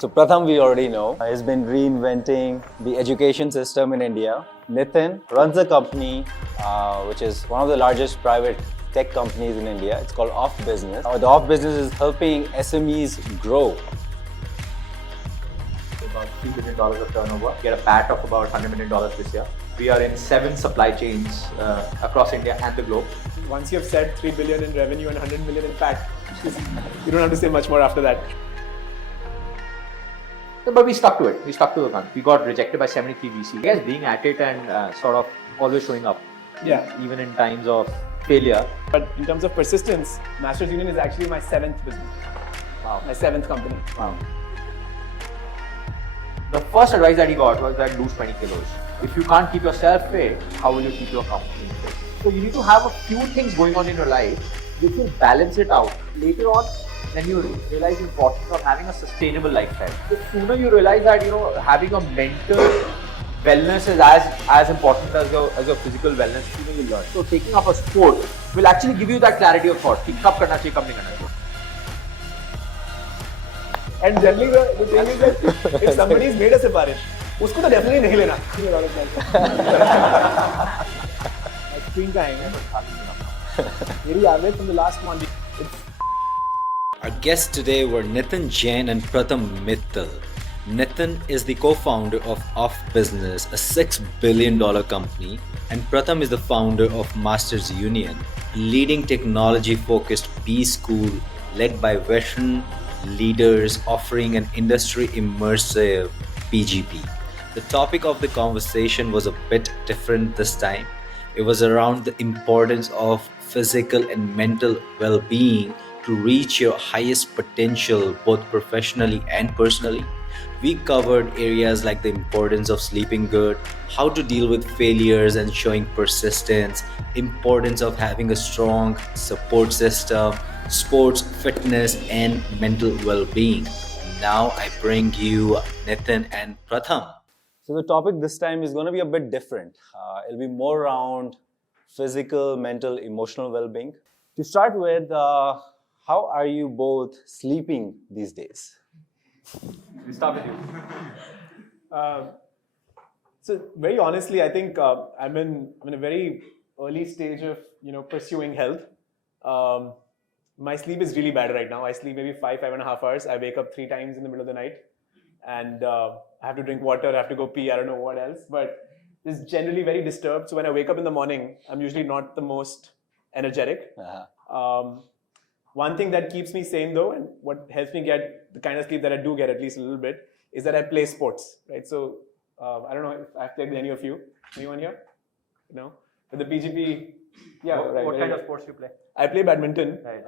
So Pratham we already know has been reinventing the education system in India. Nitin runs a company which is one of the largest private tech companies in India. It's called Ofbusiness. The Ofbusiness is helping SMEs grow. About $3 billion of turnover, get a PAT of about $100 million this year. We are in 7 supply chains across India and the globe. Once you have said 3 billion in revenue and 100 million in PAT, you don't have to say much more after that. But we stuck to it. We stuck to the gun. We got rejected by 73 VC. I guess being at it and sort of always showing up. Yeah. Even in times of failure. But in terms of persistence, Masters Union is actually my 7th business. Wow. My 7th company. Wow. The first advice that he got was that lose 20 kilos. If you can't keep yourself fit, how will you keep your company fit? So you need to have a few things going on in your life which will balance it out. Later on, then you realize the importance of having a sustainable lifestyle. The sooner you realize that having a mental wellness is as important as your physical wellness, the sooner you learn. So taking up a sport will actually give you that clarity of thought. कि कब करना चाहिए, कब नहीं करना चाहिए. And generally the thing is that if somebody's made a siparish, उसको तो definitely नहीं लेना. Screen का है. Very average from the last one. Our guests today were Nitin Jain and Pratham Mittal. Nitin is the co-founder of Ofbusiness, a $6 billion company, and Pratham is the founder of Masters Union, a leading technology-focused B-school led by veteran leaders offering an industry immersive PGP. The topic of the conversation was a bit different this time. It was around the importance of physical and mental well-being to reach your highest potential both professionally and personally. We covered areas like the importance of sleeping good, how to deal with failures and showing persistence, importance of having a strong support system, sports, fitness, and mental well-being. Now I bring you Nitin and Pratham. So the topic this time is going to be a bit different. It'll be more around physical, mental, emotional well-being. To start with, how are you both sleeping these days? We start with you. So very honestly, I think I'm in a very early stage of pursuing health. My sleep is really bad right now. I sleep maybe 5.5 hours. I wake up 3 times in the middle of the night, and I have to drink water. I have to go pee. I don't know what else, but it's generally very disturbed. So when I wake up in the morning, I'm usually not the most energetic. One thing that keeps me sane though, and what helps me get the kind of sleep that I do get at least a little bit, is that I play sports, right? So I don't know if I've played with any of you. Anyone here? No? With the PGP, yeah. What kind of sports you play? I play badminton. Right.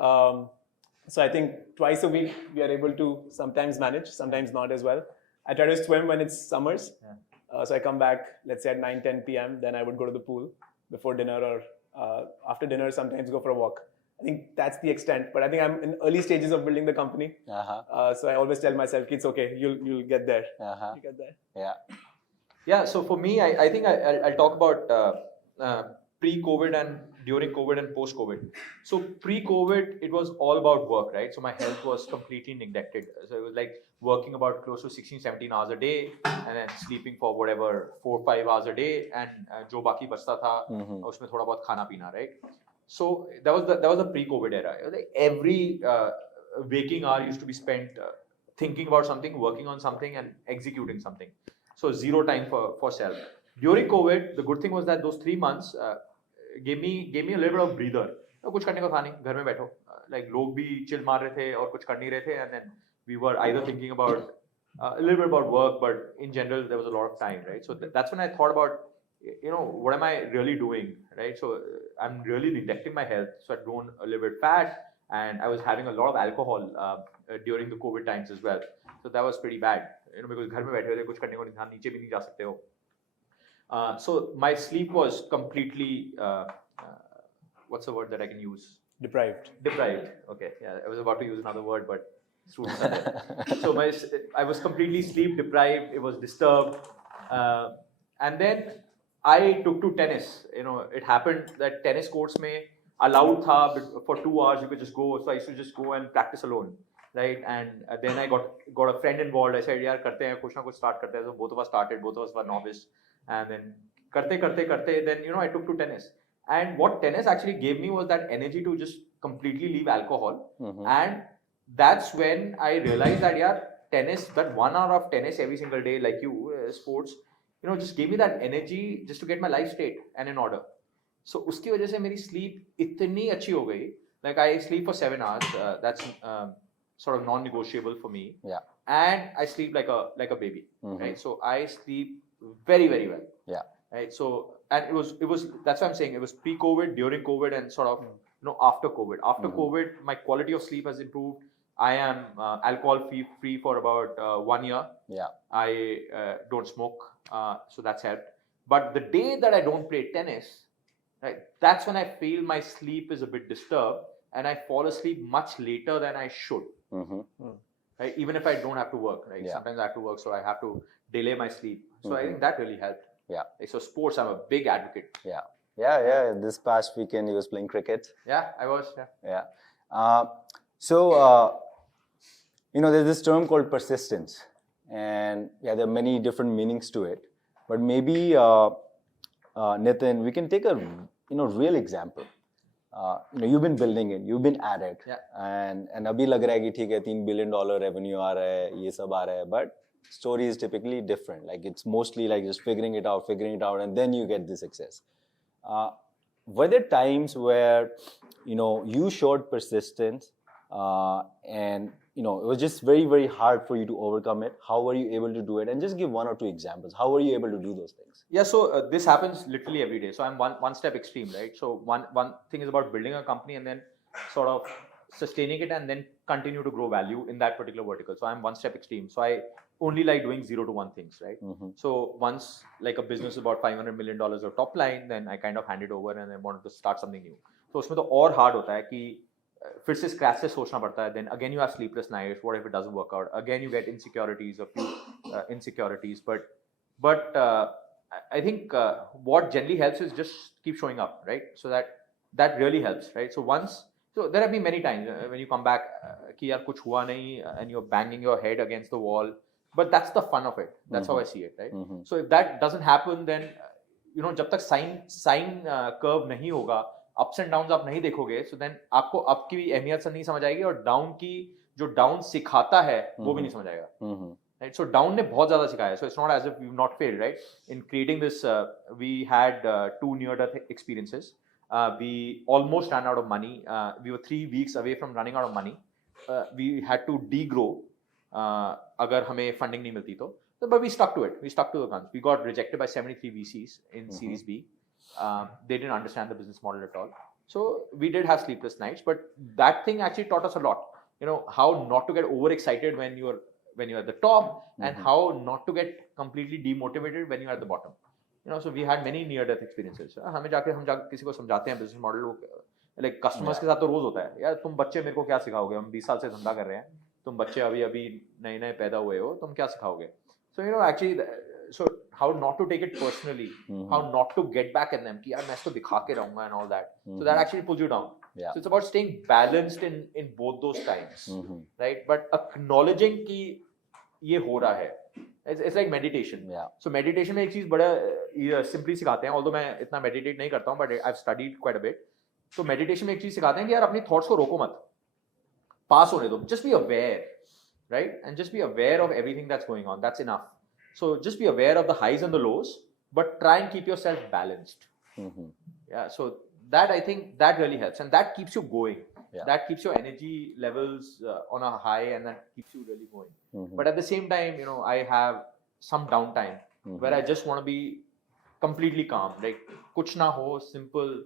So I think twice a week we are able to sometimes manage, sometimes not as well. I try to swim when it's summers. Yeah. So I come back, let's say at 9-10 p.m. Then I would go to the pool before dinner or after dinner, sometimes go for a walk. I think that's the extent, but I think I'm in early stages of building the company. So I always tell myself, it's okay, you'll get there. You get there. Yeah. Yeah, so for me, I think I'll talk about pre-COVID and during COVID and post-COVID. So pre-COVID, it was all about work, right? So my health was completely neglected. So it was like working about close to 16, 17 hours a day and then sleeping for whatever, 4-5 hours a day and jo baki bachta tha, usme thoda bahut khana pina, right? So that was the pre-COVID era. Like every waking hour used to be spent thinking about something, working on something, and executing something. So zero time for self. During COVID, the good thing was that those 3 months gave me a little bit of breather. कुछ करने को था नहीं, घर में बैठो. Like लोग भी chill मार रहे थे और कुछ कर नहीं रहे थे, and then we were either thinking about a little bit about work, but in general there was a lot of time, right? So that's when I thought about what am I really doing, right? So I'm really neglecting my health, so I'd grown a little bit fat, and I was having a lot of alcohol during the COVID times as well. So that was pretty bad, because घर में बैठे थे, कुछ करने को नहीं था, नीचे भी नहीं जा सकते हो. So my sleep was completely, what's the word that I can use? Deprived. Okay, yeah, I was about to use another word, but so I was completely sleep deprived. It was disturbed, and then I took to tennis. It happened that tennis courts may allowed tha, but for 2 hours you could just go. So I used to just go and practice alone. right? And then I got a friend involved. I said, यार करते हैं कुछ ना कुछ start करते हैं. So both of us started. Both of us were novice, and then करते, then I took to tennis. And what tennis actually gave me was that energy to just completely leave alcohol. And that's when I realized that tennis, that 1 hour of tennis every single day, like you, sports, just gave me that energy just to get my life straight and in order. So उसकी वजह से मेरी sleep इतनी अच्छी हो गई. Like I sleep for 7 hours. That's sort of non-negotiable for me. Yeah. And I sleep like a baby. Right. So I sleep very, very well. Yeah. Right. So and it was that's what I'm saying. It was pre-COVID, during COVID, and sort of after COVID. After COVID, my quality of sleep has improved. I am alcohol free for about 1 year. Yeah. I don't smoke, so that's helped. But the day that I don't play tennis, right, that's when I feel my sleep is a bit disturbed, and I fall asleep much later than I should. Right, even if I don't have to work, right? Yeah. Sometimes I have to work, so I have to delay my sleep. So I think that really helped. Yeah. So sports, I'm a big advocate. Yeah. This past weekend he was playing cricket. Yeah, I was. Yeah. So there's this term called persistence, and there are many different meanings to it. But maybe Nitin, we can take a real example. You've been building it, you've been at it, and अभी लग रहा है कि ठीक है $3 billion revenue आ रहा है, ये सब आ रहा है, but story is typically different. Like it's mostly like just figuring it out, and then you get the success. Were there times where you showed persistence and it was just very, very hard for you to overcome it? How were you able to do it? And just give 1 or 2 examples. How were you able to do those things? Yeah, so this happens literally every day. So I'm one step extreme, right? So one thing is about building a company and then sort of sustaining it and then continue to grow value in that particular vertical. So I'm one step extreme. So I only like doing 0 to 1 things, right? So once like a business is about $500 million of top line, then I kind of hand it over and I wanted to start something new. So उसमें तो और hard होता है कि फिर से scratch से सोचना पड़ता है. Then again you have sleepless nights. What if it doesn't work out? Again you get insecurities, a few insecurities. But I think what generally helps is just keep showing up, right? So that really helps, right? So there have been many times when you come back कि यार कुछ हुआ नहीं and you're banging your head against the wall. But that's the fun of it. That's how I see it, right? So if that doesn't happen, then जब तक sine curve नहीं होगा, ups and downs आप नहीं देखोगे, so then आपको up की भी अहमियत नहीं समझ आएगी और down की जो down सिखाता है वो भी नहीं समझ आएगा. Right? So down ने बहुत ज़्यादा सिखाया. So it's not as if we've not failed, right? In creating this, we had 2 near-death experiences. We almost ran out of money. We were 3 weeks away from running out of money. We had to degrow अगर हमें funding नहीं मिलती तो. But we stuck to it. We stuck to the guns. We got rejected by 73 VCs in Series B. They didn't understand the business model at all. So we did have sleepless nights, but that thing actually taught us a lot. How not to get overexcited when you're at the top, and how not to get completely demotivated when you're at the bottom. So we had many near-death experiences. हम जाके किसी को समझाते हैं business model, like customers के साथ तो रोज होता है. यार तुम बच्चे मेरे को क्या सिखाओगे? हम 20 साल से धंधा कर रहे हैं. तुम बच्चे अभी नए पैदा हुए हो, तुम क्या सिखाओगे? So actually, so how not to take it personally, how not to get back at them कि यार मैं इसको दिखा के रहूँगा and all that. So that actually pulls you down. So it's about staying balanced in both those times, right? But acknowledging कि ये हो रहा है. It's like meditation. So meditation में एक चीज बड़ा simply सिखाते हैं. Although मैं इतना meditate नहीं करता हूँ, but I've studied quite a bit. So meditation में एक चीज सिखाते हैं कि यार अपनी thoughts को रोको मत. Pass होने दो. Just be aware, right? And just be aware of everything that's going on. That's enough. So just be aware of the highs and the lows, but try and keep yourself balanced. Yeah. So that, I think that really helps, and that keeps you going. That keeps your energy levels on a high, and that keeps you really going. But at the same time, I have some downtime where I just want to be completely calm. Like kuch na ho, simple,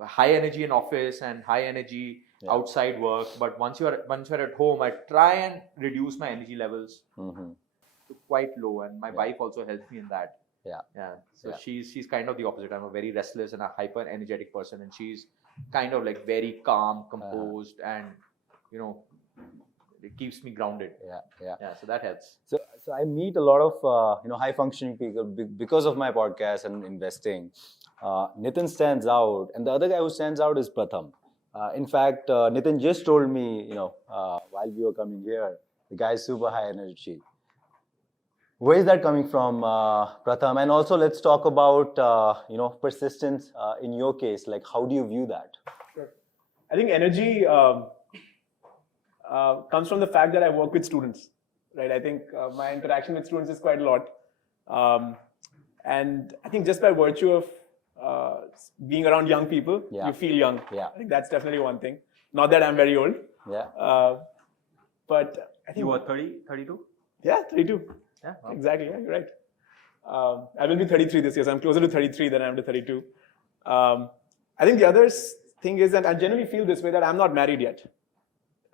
high energy in office and high energy outside work. But once you're at home, I try and reduce my energy levels to quite low, and my wife also helps me in that. So she's kind of the opposite. I'm a very restless and a hyper energetic person, and she's kind of like very calm, composed, and it keeps me grounded. So that helps. So I meet a lot of high functioning people because of my podcast and investing. Nitin stands out, and the other guy who stands out is Pratham. In fact, Nitin just told me, while we were coming here, the guy is super high energy. Where is that coming from, Pratham? And also, let's talk about, persistence in your case. Like, how do you view that? Sure. I think energy comes from the fact that I work with students, right? I think my interaction with students is quite a lot. And I think just by virtue of being around young people, Yeah. you feel young. Yeah. I think that's definitely one thing. Not that I'm very old. Yeah. But I think... You were 30, 32? Yeah, 32. Yeah. Wow. Exactly, yeah, you're right. I will be 33 this year, so I'm closer to 33 than I am to 32. I think the other thing is that I generally feel this way, that I'm not married yet,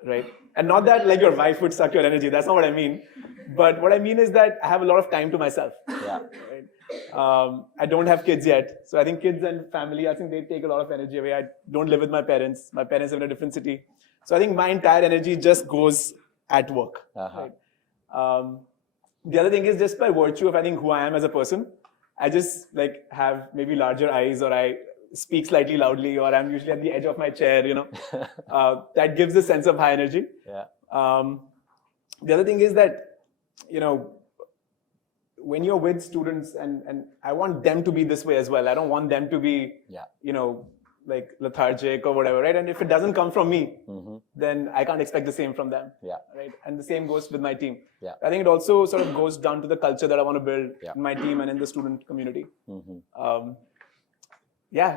right? And not that like your wife would suck your energy, that's not what I mean. But what I mean is that I have a lot of time to myself. Yeah. Right? I don't have kids yet. So I think kids and family, I think they take a lot of energy away. I don't live with my parents. My parents live in a different city. So I think my entire energy just goes at work. Uh-huh. Right? The other thing is just by virtue of, I think, who I am as a person, I just like have maybe larger eyes, or I speak slightly loudly, or I'm usually at the edge of my chair, that gives a sense of high energy. Yeah. The other thing is that, when you're with students, and I want them to be this way as well. I don't want them to be, like lethargic or whatever, right? And if it doesn't come from me, then I can't expect the same from them. Yeah. Right. And the same goes with my team. Yeah. I think it also sort of goes down to the culture that I want to build in my team and in the student community. I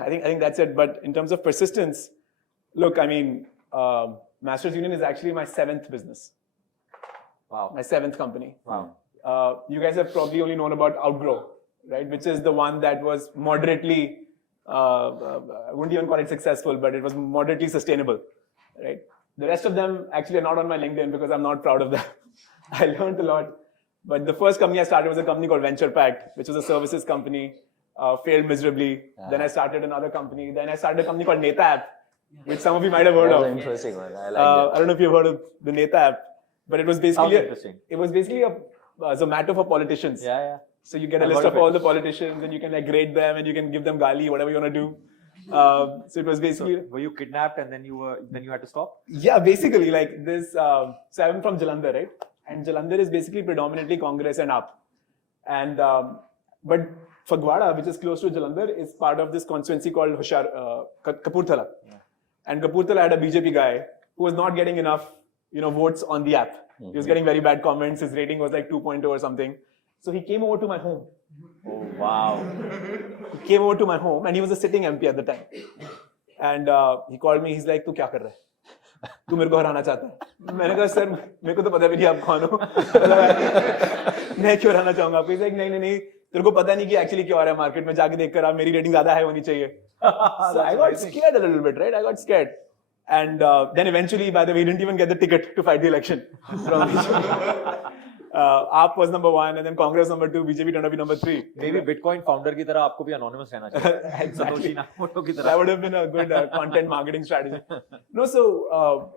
think that's it. But in terms of persistence, look, I mean, Masters Union is actually my 7th business. Wow. My 7th company. Wow. You guys have probably only known about Outgrow, right? Which is the one that was moderately, I wouldn't even call it successful, but it was moderately sustainable, right? The rest of them actually are not on my LinkedIn because I'm not proud of them. I learned a lot. But the first company I started was a company called Venture Pact, which was a services company, failed miserably. Then I started another company. Then I started a company called Neta App, which some of you might have heard That of. was an interesting one. I like I don't know if you've heard of the Neta App, but it was basically a Zomato for politicians. Yeah. So you get a list of all the politicians, and you can like grade them, and you can give them gali, whatever you want to do. So it was basically. So were you kidnapped and then you had to stop? Yeah, basically like this. So I'm from Jalandhar, right? And Jalandhar is basically predominantly Congress and AAP. And but Fagwada, which is close to Jalandhar, is part of this constituency called Kapurthala. Yeah. And Kapurthala had a BJP guy who was not getting enough, votes on the app. He was getting very bad comments. His rating was like 2.0 or something. So he came over to my home. Oh, wow. He came over to my home, and he was a sitting MP at the time. And he called me. He's like, "Tu kya kar raha hai? Tu mere ko harana chahta hai?" मैंने कहा, "Sir, मेरे को तो पता भी नहीं आप कौन हो. मैं क्यों हराना चाहूँगा आपको?" He's like, नहीं, तेरे को पता नहीं कि actually क्या हो रहा है मार्केट में, जाके देख कर आप, मेरी रेटिंग ज़्यादा हाई होनी चाहिए. So I got scared a little bit, right? I got scared. And then eventually, by the way, he didn't even get the ticket to fight the election. AAP was number 1, and then Congress number 2, BJP turned out to be number 3. Maybe Bitcoin founder की तरह आपको भी anonymous रहना चाहिए. Exactly. Nakamoto की तरह. That would have been a good content marketing strategy. No, so,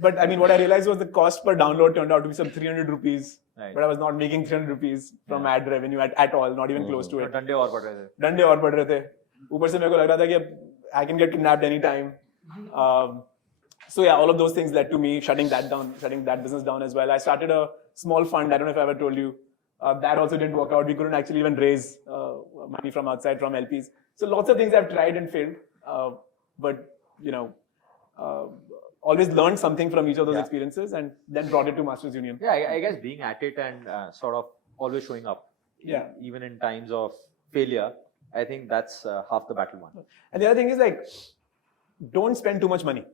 but I mean, what I realized was the cost per download turned out to be some 300 rupees. Right. But I was not making 300 rupees from ad revenue at all, not even close to it. डंडे और बढ़ रहे थे. डंडे और बढ़ रहे थे. ऊपर से मेरे को लग रहा था कि I can get kidnapped anytime. So yeah, all of those things led to me shutting that business down as well. I started a small fund. I don't know if I ever told you. That also didn't work out. We couldn't actually even raise money from outside, from LPs. So lots of things I've tried and failed. But, always learned something from each of those experiences, and then brought it to Masters Union. Yeah, I guess being at it and sort of always showing up. Yeah. Even in times of failure, I think that's half the battle won. And the other thing is like, don't spend too much money.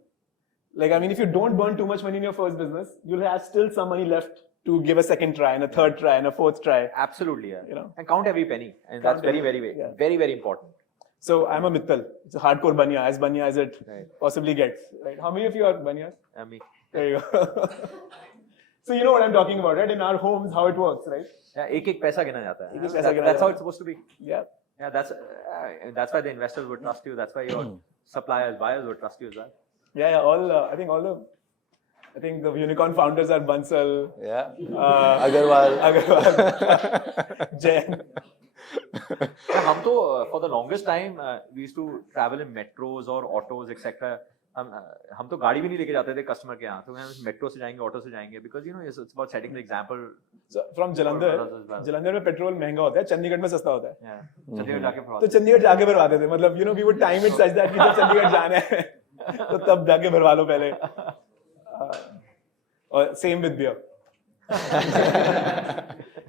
Like, I mean, if you don't burn too much money in your first business, you'll have still some money left to give a second try and a third try and a fourth try. Absolutely, yeah. And count every penny. And that's very, very important. So I'm a Mittal. It's a hardcore banya as it possibly gets. Right? How many of you are banyas? Me. There you go. So you know what I'm talking about, right? In our homes, how it works, right? Yeah, एक पैसा गिना जाता है. That's That's how it's supposed to be. Yeah. Yeah, that's why the investors would trust you. That's why your suppliers, buyers would trust you as well. Yeah. I think the unicorn founders are Bansal. Yeah. Agarwal. Jain. हम तो for the longest time we used to travel in metros or autos etc. हम तो गाड़ी भी नहीं लेके जाते थे कस्टमर के यहाँ, तो हम मेट्रो से जाएंगे, ऑटो से जाएंगे, because you know it's about setting the example. From Jalandhar में पेट्रोल महंगा होता है, चंडीगढ़ में सस्ता होता है. चंडीगढ़ जाके तो चंडीगढ़ जाके भरवाते थे, मतलब you know we would time it such that कि जब चंडीगढ़ जाना है तो तब जाके भरवा लो पहले. और same with beer.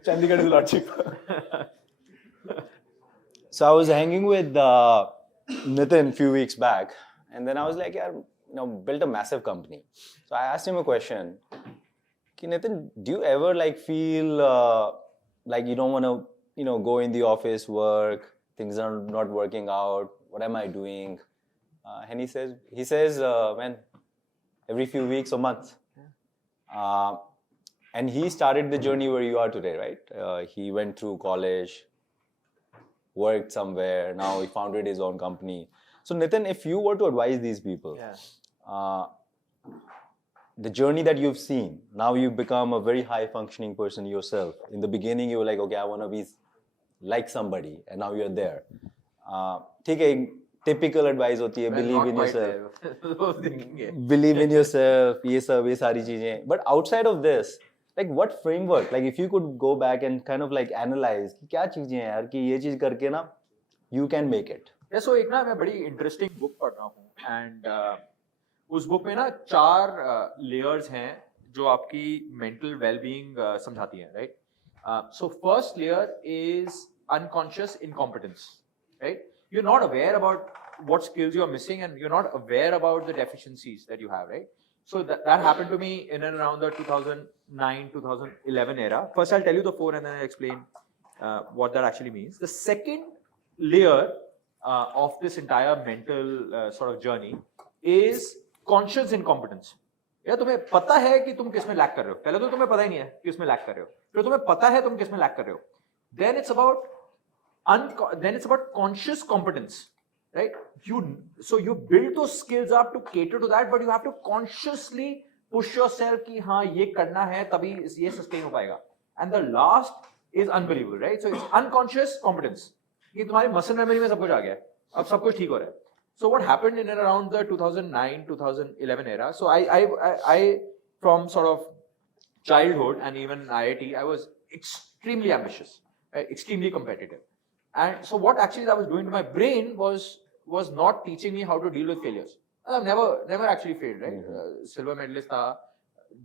Chandigarh is a lot cheaper. So I was hanging with Nitin a few weeks back, and then I was like, yeah, you know, built a massive company. So I asked him a question. Ki, Nitin, do you ever like feel like you don't want to, you know, go in the office, work, things are not working out. What am I doing? And he says, man, every few weeks or months. And he started the journey where you are today, right? He went through college, worked somewhere, now he founded his own company. So Nitin, if you were to advise these people, the journey that you've seen, now you've become a very high functioning person yourself. In the beginning you were like, okay, I want to be like somebody, and now you're there. ठीक है, typical advice होती है, believe in yourself, believe in yourself, ये सब, ये सारी चीजें. But outside of this, like what framework, like if you could go back and kind of like analyze कि क्या चीजें हैं यार कि ये चीज करके ना you can make it. Yeah, so एक ना मैं बड़ी इंटरेस्टिंग बुक पढ़ रहा हूँ, एंड उस बुक में ना 4 लेयर्स हैं जो आपकी मेंटल वेलबीइंग समझाती हैं, right? So first layer is unconscious incompetence, right? You're not aware about what skills you're missing, and you're not aware about the deficiencies that you have, right? So that happened to me in and around the 2009-2011 era. First, I'll tell you the 4 and then I'll explain what that actually means. The second layer of this entire mental sort of journey is conscious incompetence. या तुम्हें पता है कि तुम किस में lack कर रहे हो. पहले तो तुम्हें पता ही नहीं है कि उसमें लैक कर रहे हो, फिर तुम्हें पता है तुम किस में लैक कर रहे हो. Then it's about conscious competence. Right? So you build those skills up to cater to that, but you have to consciously push yourself कि हाँ ये करना है तभी ये sustain हो पाएगा. And the last is unbelievable, right? So it's unconscious competence. ये तुम्हारी muscle memory में सब कुछ आ गया है, अब सब कुछ ठीक हो रहा है. So what happened in and around the 2009-2011 era? So I from sort of childhood and even IIT, I was extremely ambitious, right? Extremely competitive. And so what actually that was doing to my brain was not teaching me how to deal with failures. I've never actually failed, right? Silver medalist था,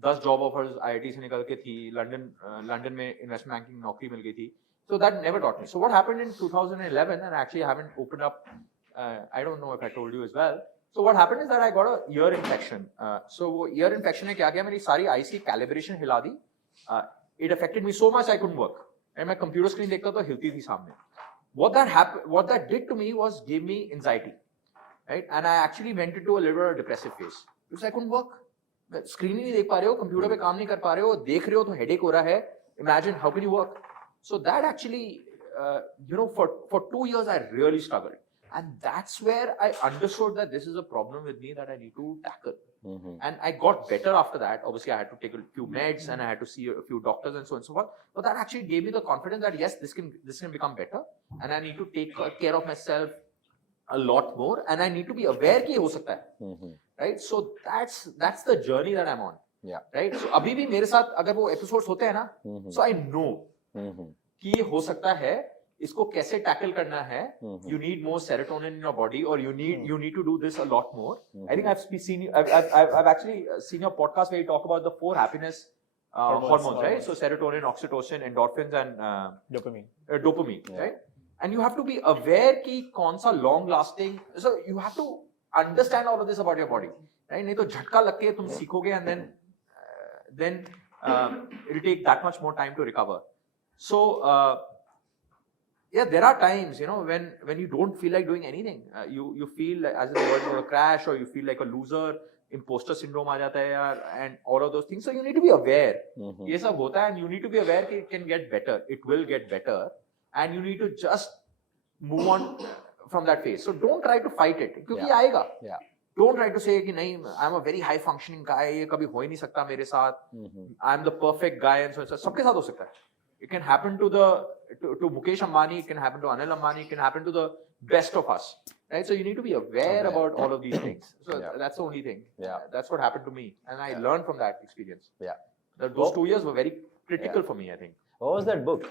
10 job offers IIT से निकल के थी, London में investment banking नौकरी मिल गई थी. So that never taught me. So what happened in 2011, and actually I haven't opened up, I don't know if I told you as well. So what happened is that I got a ear infection. So वो ear infection ने क्या किया, मेरी सारी eyes की calibration हिला दी. It affected me so much I couldn't work. And मैं computer screen देखता तो हिलती थी सामने. What that did to me was give me anxiety, right? And I actually went into a little bit of depressive phase because I couldn't work. Screen ही नहीं देख पा रहे हो, computer पे काम नहीं कर पा रहे हो, देख रहे हो तो headache हो रहा है. Imagine how can you work? So that actually, for 2 years I really struggled, and that's where I understood that this is a problem with me that I need to tackle. Mm-hmm. And I got better after that. Obviously, I had to take a few meds and I had to see a few doctors and so on and so forth. But that actually gave me the confidence that yes, this can become better, and I need to take care of myself a lot more, and I need to be aware कि ये हो सकता है, mm-hmm. right? So that's the journey that I'm on. Yeah. Right. So अभी भी मेरे साथ अगर वो episodes होते हैं ना, mm-hmm. so I know mm-hmm. कि ये हो सकता है. इसको कैसे टैकल करना है. You need more serotonin in your body, or you need to do this a lot more. I think I've actually seen your podcast where you talk about the 4 happiness hormones, right? So serotonin, oxytocin, endorphins, and dopamine, yeah. Right? And you have to be aware कि कौन सा long lasting. So you have to understand all of this about your body, right? नहीं तो झटका लग के तुम सीखोगे, and then it'll take that much more time to recover. So yeah, there are times, when you don't feel like doing anything. You feel as if the world's going to crash, or you feel like a loser. Imposter syndrome आ जाता है यार, and all of those things. So you need to be aware. Mm-hmm. ये सब होता है, and you need to be aware that it can get better. It will get better, and you need to just move on from that phase. So don't try to fight it, क्योंकि ये आएगा. Yeah. Don't try to say कि नहीं, I'm a very high functioning guy. ये कभी हो ही नहीं सकता मेरे साथ. I'm the perfect guy, and so on. सबके साथ हो सकता है. It can happen to Mukesh Ambani, it can happen to Anil Ambani, it can happen to the best of us, right? So you need to be aware about all of these things. So Yeah. that's the only thing. Yeah. That's what happened to me, and I learned from that experience. Yeah. Those 2 years were very critical for me, I think. What was that book?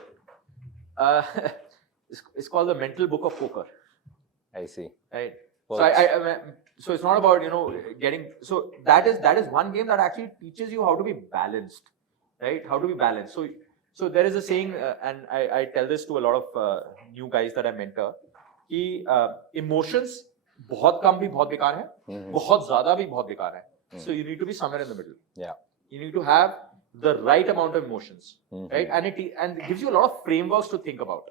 Uh, it's called The Mental Book of Poker, I see. right? Well, So it's not about getting. So that is one game that actually teaches you how to be balanced, right? How to be balanced. So there is a saying, and I tell this to a lot of new guys that I mentor, कि emotions बहुत कम भी बहुत बेकार है, बहुत ज़्यादा भी बहुत बेकार है. So you need to be somewhere in the middle. Yeah. You need to have the right amount of emotions, right? And it gives you a lot of frameworks to think about.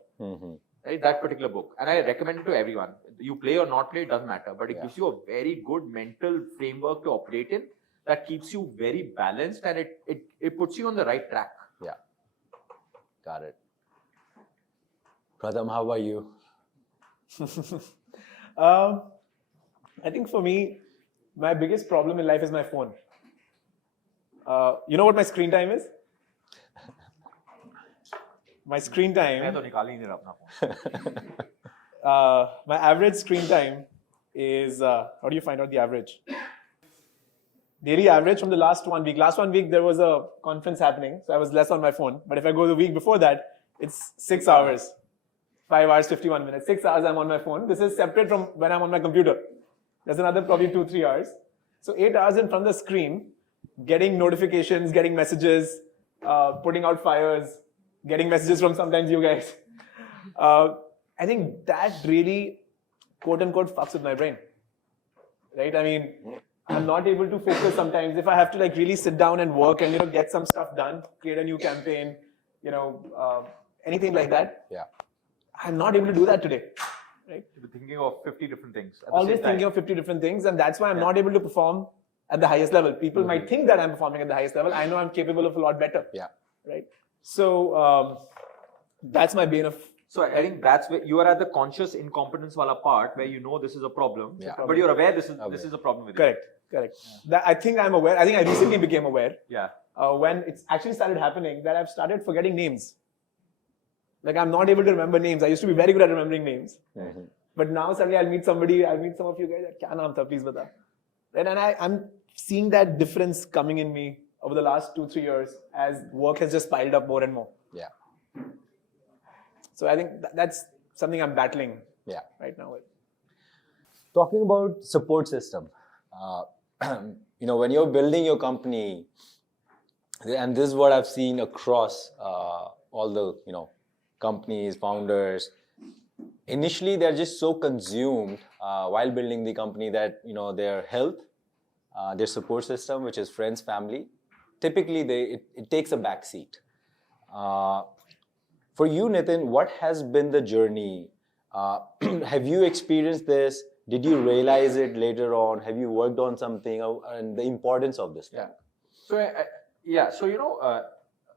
Right, that particular book, and I recommend it to everyone. You play or not play, it doesn't matter, but it gives you a very good mental framework to operate in that keeps you very balanced, and it puts you on the right track. Yeah, got it. Pratham, how about you? I think for me, my biggest problem in life is my phone. You know what my screen time is? My screen time. मैं तो निकाल ही नहीं रहा अपना phone. My average screen time is, how do you find out the average? Daily average from the last 1 week. Last 1 week, there was a conference happening, so I was less on my phone. But if I go the week before that, it's 6 hours. 5 hours, 51 minutes. 6 hours I'm on my phone. This is separate from when I'm on my computer. There's another probably 2-3 hours. So 8 hours in front of the screen, getting notifications, getting messages, putting out fires, getting messages from sometimes you guys. I think that really, quote unquote, fucks with my brain. Right? I mean, I'm not able to focus sometimes. If I have to like really sit down and work and get some stuff done, create a new campaign, anything like that. Yeah. I'm not able to do that today. Right? You're thinking of 50 different things. Always thinking of 50 different things, and that's why I'm not able to perform at the highest level. People might think that I'm performing at the highest level. I know I'm capable of a lot better. Yeah. Right? So that's my bane of. So I think that's where you are at the conscious incompetence wala part where you know this is a problem, Yeah. but you're aware this is a problem with Correct. That I think I'm aware. I think I recently became aware. Yeah. When it's actually started happening that I've started forgetting names. Like I'm not able to remember names. I used to be very good at remembering names. But now suddenly I'll meet somebody, I'll meet some of you guys, kya naam tha, please bata. And I'm seeing that difference coming in me over the last 2-3 years as work has just piled up more and more. Yeah. So I think that's something I'm battling right now with. Talking about support system, when you're building your company, and this is what I've seen across all the, companies, founders, initially they're just so consumed while building the company that, their health, their support system, which is friends, family, typically it takes a back seat. For you, Nitin, what has been the journey? Have you experienced this? Did you realize it later on? Have you worked on something and the importance of this? Yeah. So,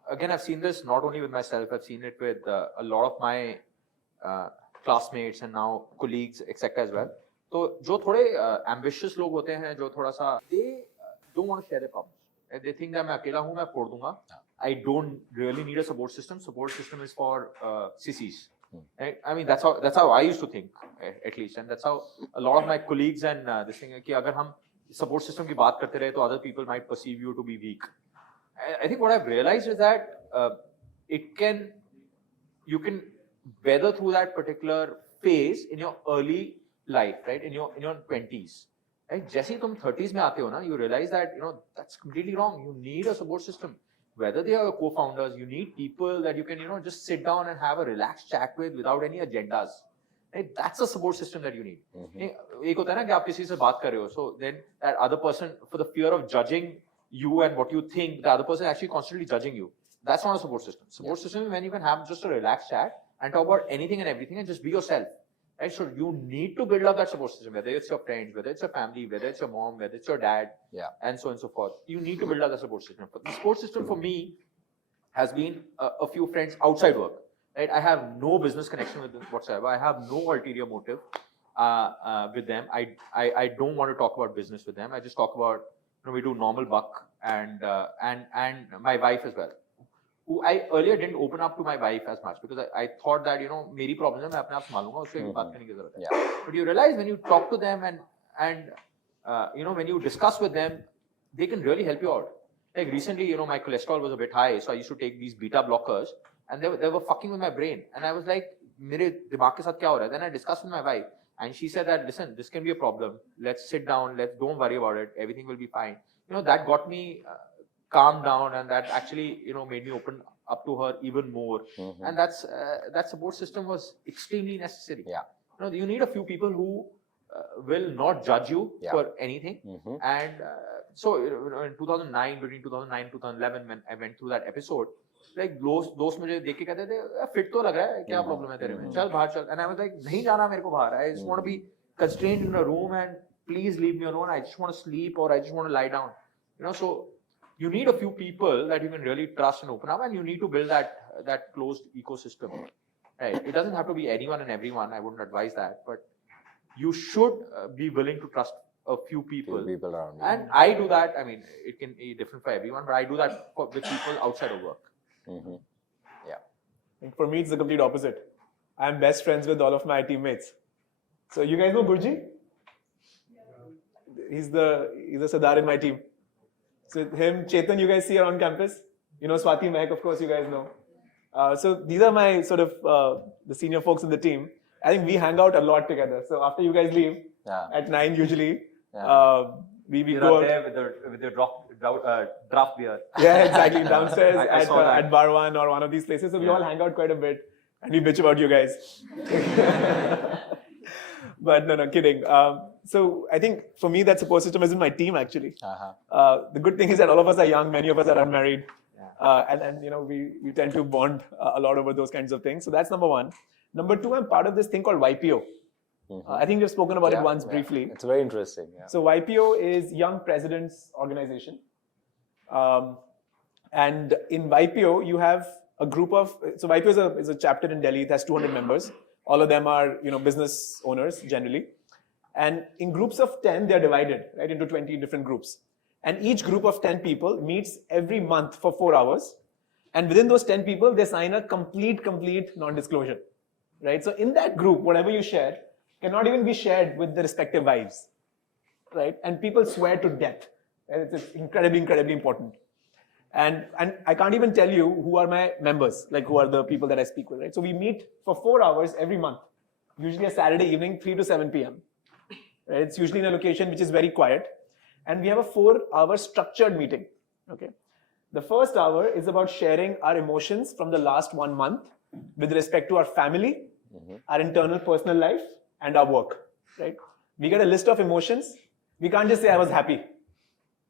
again, I've seen this not only with myself, I've seen it with a lot of my classmates and now colleagues, etc. as well. So, जो थोड़े ambitious लोग होते हैं, जो थोड़ा सा, they don't want to share their problems. They think that मैं अकेला हूँ, मैं फोड़ दूँगा. I don't really need a support system. Support system is for sissies. Right? I mean, that's how I used to think, at least, and that's how a lot of my colleagues and this thing कि अगर हम support system की बात करते रहे, तो other people might perceive you to be weak. I think what I've realized is that you can weather through that particular phase in your early life, right? In your 20s. Right? जैसे ही तुम 30s में आते हो ना, you realize that that's completely wrong. You need a support system. Whether they are your co-founders, you need people that you can just sit down and have a relaxed chat with without any agendas. Right? That's a support system that you need. एक होता है ना कि आप किसी से बात कर रहे हो, so then that other person, for the fear of judging you and what you think, the other person actually constantly judging you. That's not a support system. Support system is when you can have just a relaxed chat and talk about anything and everything and just be yourself. Right? So you need to build up that support system, whether it's your friends, whether it's your family, whether it's your mom, whether it's your dad, and so on and so forth. You need to build up the support system. But the support system for me has been a few friends outside work. Right? I have no business connection with them whatsoever. I have no ulterior motive with them. I don't want to talk about business with them. I just talk about we do normal buck and my wife as well. who I earlier didn't open up to my wife as much because I thought that, मेरी problem है मैं अपने आप संभालूंगा उससे बात करने की जरूरत है. But you realize when you talk to them and when you discuss with them, they can really help you out. Like recently, my cholesterol was a bit high, so I used to take these beta blockers, and they were fucking with my brain, and I was like, मेरे दिमाग के साथ क्या हो रहा है? Then I discussed with my wife, and she said that, listen, this can be a problem. Let's sit down. Don't worry about it. Everything will be fine. That got me calmed down, and that actually, made me open up to her even more. And that support system was extremely necessary. Yeah. You need a few people who will not judge you for anything. And so in 2009, between 2009 and 2011, when I went through that episode, like दोस्त मुझे देख के कहते थे fit तो लग रहा है क्या प्रॉब्लम है तेरे में चल बाहर चल. And I was like नहीं जाना मेरे को बाहर. I just want to be constrained in a room and please leave me alone. I just want to sleep or I just want to lie down. So you need a few people that you can really trust and open up, and you need to build that closed ecosystem. Right? It doesn't have to be anyone and everyone. I wouldn't advise that, but you should be willing to trust a few people around you. And I do that. I mean, it can be different for everyone, but I do that with people outside of work. Yeah. And for me, it's the complete opposite. I'm best friends with all of my teammates. So you guys know Burji? He's the Sardar in my team. So him, Chetan, you guys see around campus. Swati, Mehak, of course, you guys know. So these are my sort of the senior folks in the team. I think we hang out a lot together. So after you guys leave at 9 usually, we go out there with your draft beer. Yeah, exactly. Downstairs at Bar 1 or one of these places. So we all hang out quite a bit and we bitch about you guys. But no, kidding. So I think for me, that support system is in my team actually. The good thing is that all of us are young, many of us are unmarried. And we tend to bond a lot over those kinds of things. So that's number one. Number two, I'm part of this thing called YPO. I think you've spoken about it once briefly. It's very interesting. Yeah. So YPO is Young Presidents Organization. And in YPO, you have a group of, so YPO is a chapter in Delhi. It has 200 members. All of them are, business owners generally. And in groups of 10, they're divided into 20 different groups. And each group of 10 people meets every month for 4 hours. And within those 10 people, they sign a complete non-disclosure. Right? So in that group, whatever you share cannot even be shared with the respective wives. Right? And people swear to death. Right? It's incredibly important. And I can't even tell you who are my members, like who are the people that I speak with. Right? So we meet for 4 hours every month, usually a Saturday evening, 3 to 7 p.m. Right? It's usually in a location which is very quiet. And we have a 4-hour structured meeting. Okay. The first hour is about sharing our emotions from the last 1 month with respect to our family, our internal personal life, and our work. Right? We get a list of emotions. We can't just say I was happy.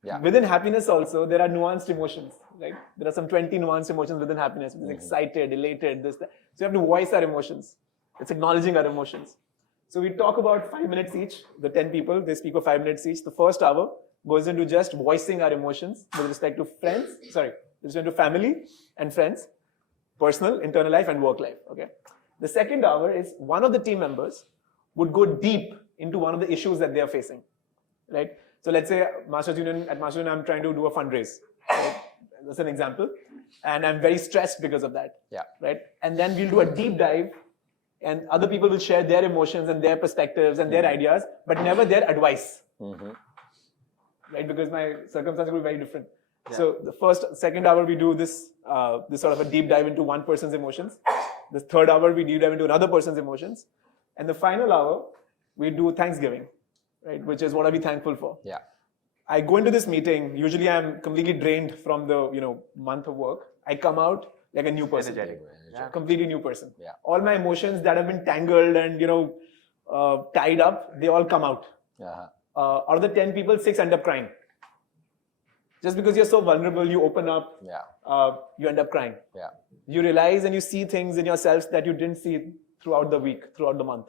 Yeah. Within happiness also, there are nuanced emotions. Right? There are some 20 nuanced emotions within happiness. It's excited, elated, this, that. So you have to voice our emotions. It's acknowledging our emotions. So we talk about 5 minutes each. The 10 people, they speak for 5 minutes each. The first hour goes into just voicing our emotions with respect to with respect to family and friends, personal, internal life, and work life. Okay. The second hour is one of the team members would go deep into one of the issues that they are facing. Right? So let's say at Masters Union, I'm trying to do a fundraise. Right? That's an example. And I'm very stressed because of that. Yeah. Right? And then we'll do a deep dive. And other people will share their emotions and their perspectives and their ideas, but never their advice. Right? Because my circumstances will be very different. Yeah. So the second hour, we do this sort of a deep dive into one person's emotions. The third hour, we deep dive into another person's emotions. And the final hour, we do Thanksgiving, right? Which is what are we thankful for? Yeah. I go into this meeting. Usually, I'm completely drained from the month of work. I come out like a new person. Completely new person. Yeah. All my emotions that have been tangled and tied up, they all come out. Out of the 10 people, 6 end up crying. Just because you're so vulnerable, you open up, you end up crying. Yeah. You realize and you see things in yourselves that you didn't see throughout the week, throughout the month.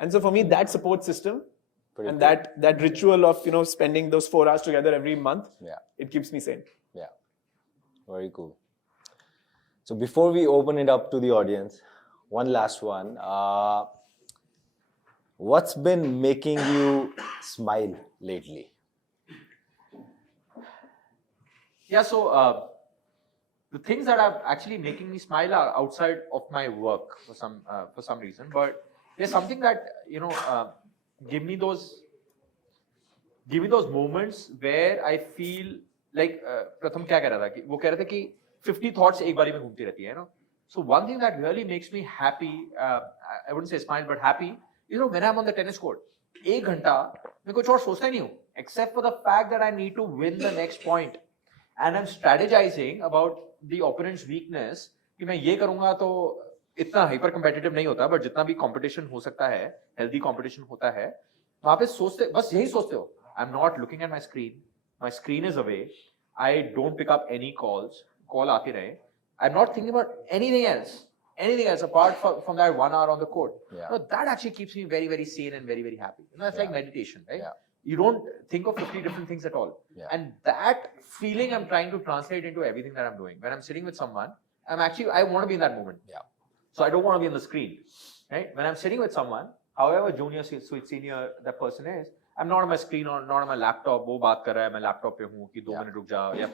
And so for me, that support system and that ritual of spending those 4 hours together every month, it keeps me sane. Yeah. Very cool. So before we open it up to the audience, one last one. What's been making you smile lately? Yeah, so the things that are actually making me smile are outside of my work for some reason. But there's something that give me those moments where I feel like Pratham क्या कह रहा था कि वो कह रहे थे कि 50 thoughts एक बारी में घूमती रहती है, So one thing that really makes me happy, I wouldn't say smile but happy, when I'm on the tennis court, 1 घंटा मैं कुछ और सोचता ही नहीं हूँ, except for the fact that I need to win the next point, and I'm strategizing about the opponent's weakness कि मैं ये करूँगा तो इतना हाइपर कम्पिटिटिव नहीं होता, बट जितना भी कंपटीशन हो सकता है, हेल्दी कंपटीशन होता है, वहां पे सोचते बस यही सोचते हो. I'm not looking at my screen. My screen is away. I don't pick up any calls. Call आते रहे. I'm not thinking about anything else apart from that 1 hour on the court. Yeah. That actually keeps me very, very sane and very, very happy. That's like meditation, right? Yeah. You don't think of 50 different things at all. Yeah. And that feeling I'm trying to translate into everything that I'm doing. When I'm sitting with someone, I want to be in that moment. Yeah. So I don't want to be on the screen, right? When I'm sitting with someone, however junior, senior that person is, I'm not on my screen or not on my laptop. वो बात कर रहा है, मैं laptop पे हूँ कि 2 minute रुक जा या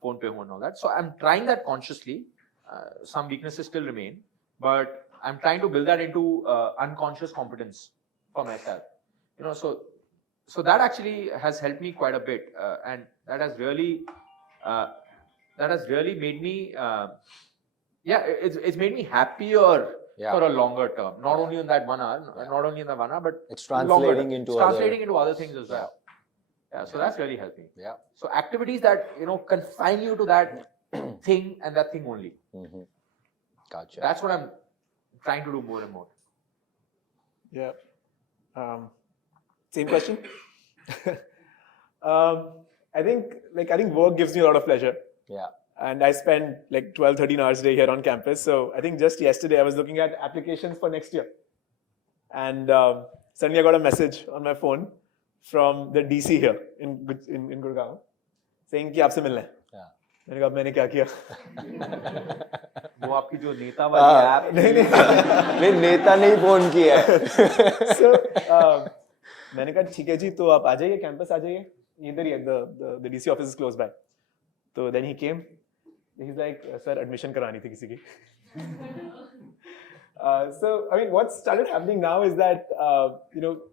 phone पे हूँ and all that. So I'm trying that consciously. Some weaknesses still remain, but I'm trying to build that into unconscious competence for myself. So that actually has helped me quite a bit, and that has really made me, it's made me happier. Yeah. For a longer term, not only in that 1 hour, but It's translating into other things as well. Yeah, so that's really helped me. Yeah. So activities that confine you to that thing and that thing only. Mm-hmm. Gotcha. That's what I'm trying to do more and more. Yeah. Same question. I think work gives me a lot of pleasure. Yeah. And I spend like 12, 13 hours a day here on campus. So I think just yesterday I was looking at applications for next year. And suddenly I got a message on my phone from the DC here in Gurgaon saying कि आपसे मिलना है. Yeah. मैंने कहा मैंने क्या किया? वो आपकी जो नेता वाली ऐप नहीं नेता नहीं फोन किया है. So मैंने कहा ठीक है जी, तो आप आ जाइए, कैंपस आ जाइए, इधर ही the DC office is close by. So then he came. He's like, sir, admission करानी थी किसी की. So I mean, what started happening now is that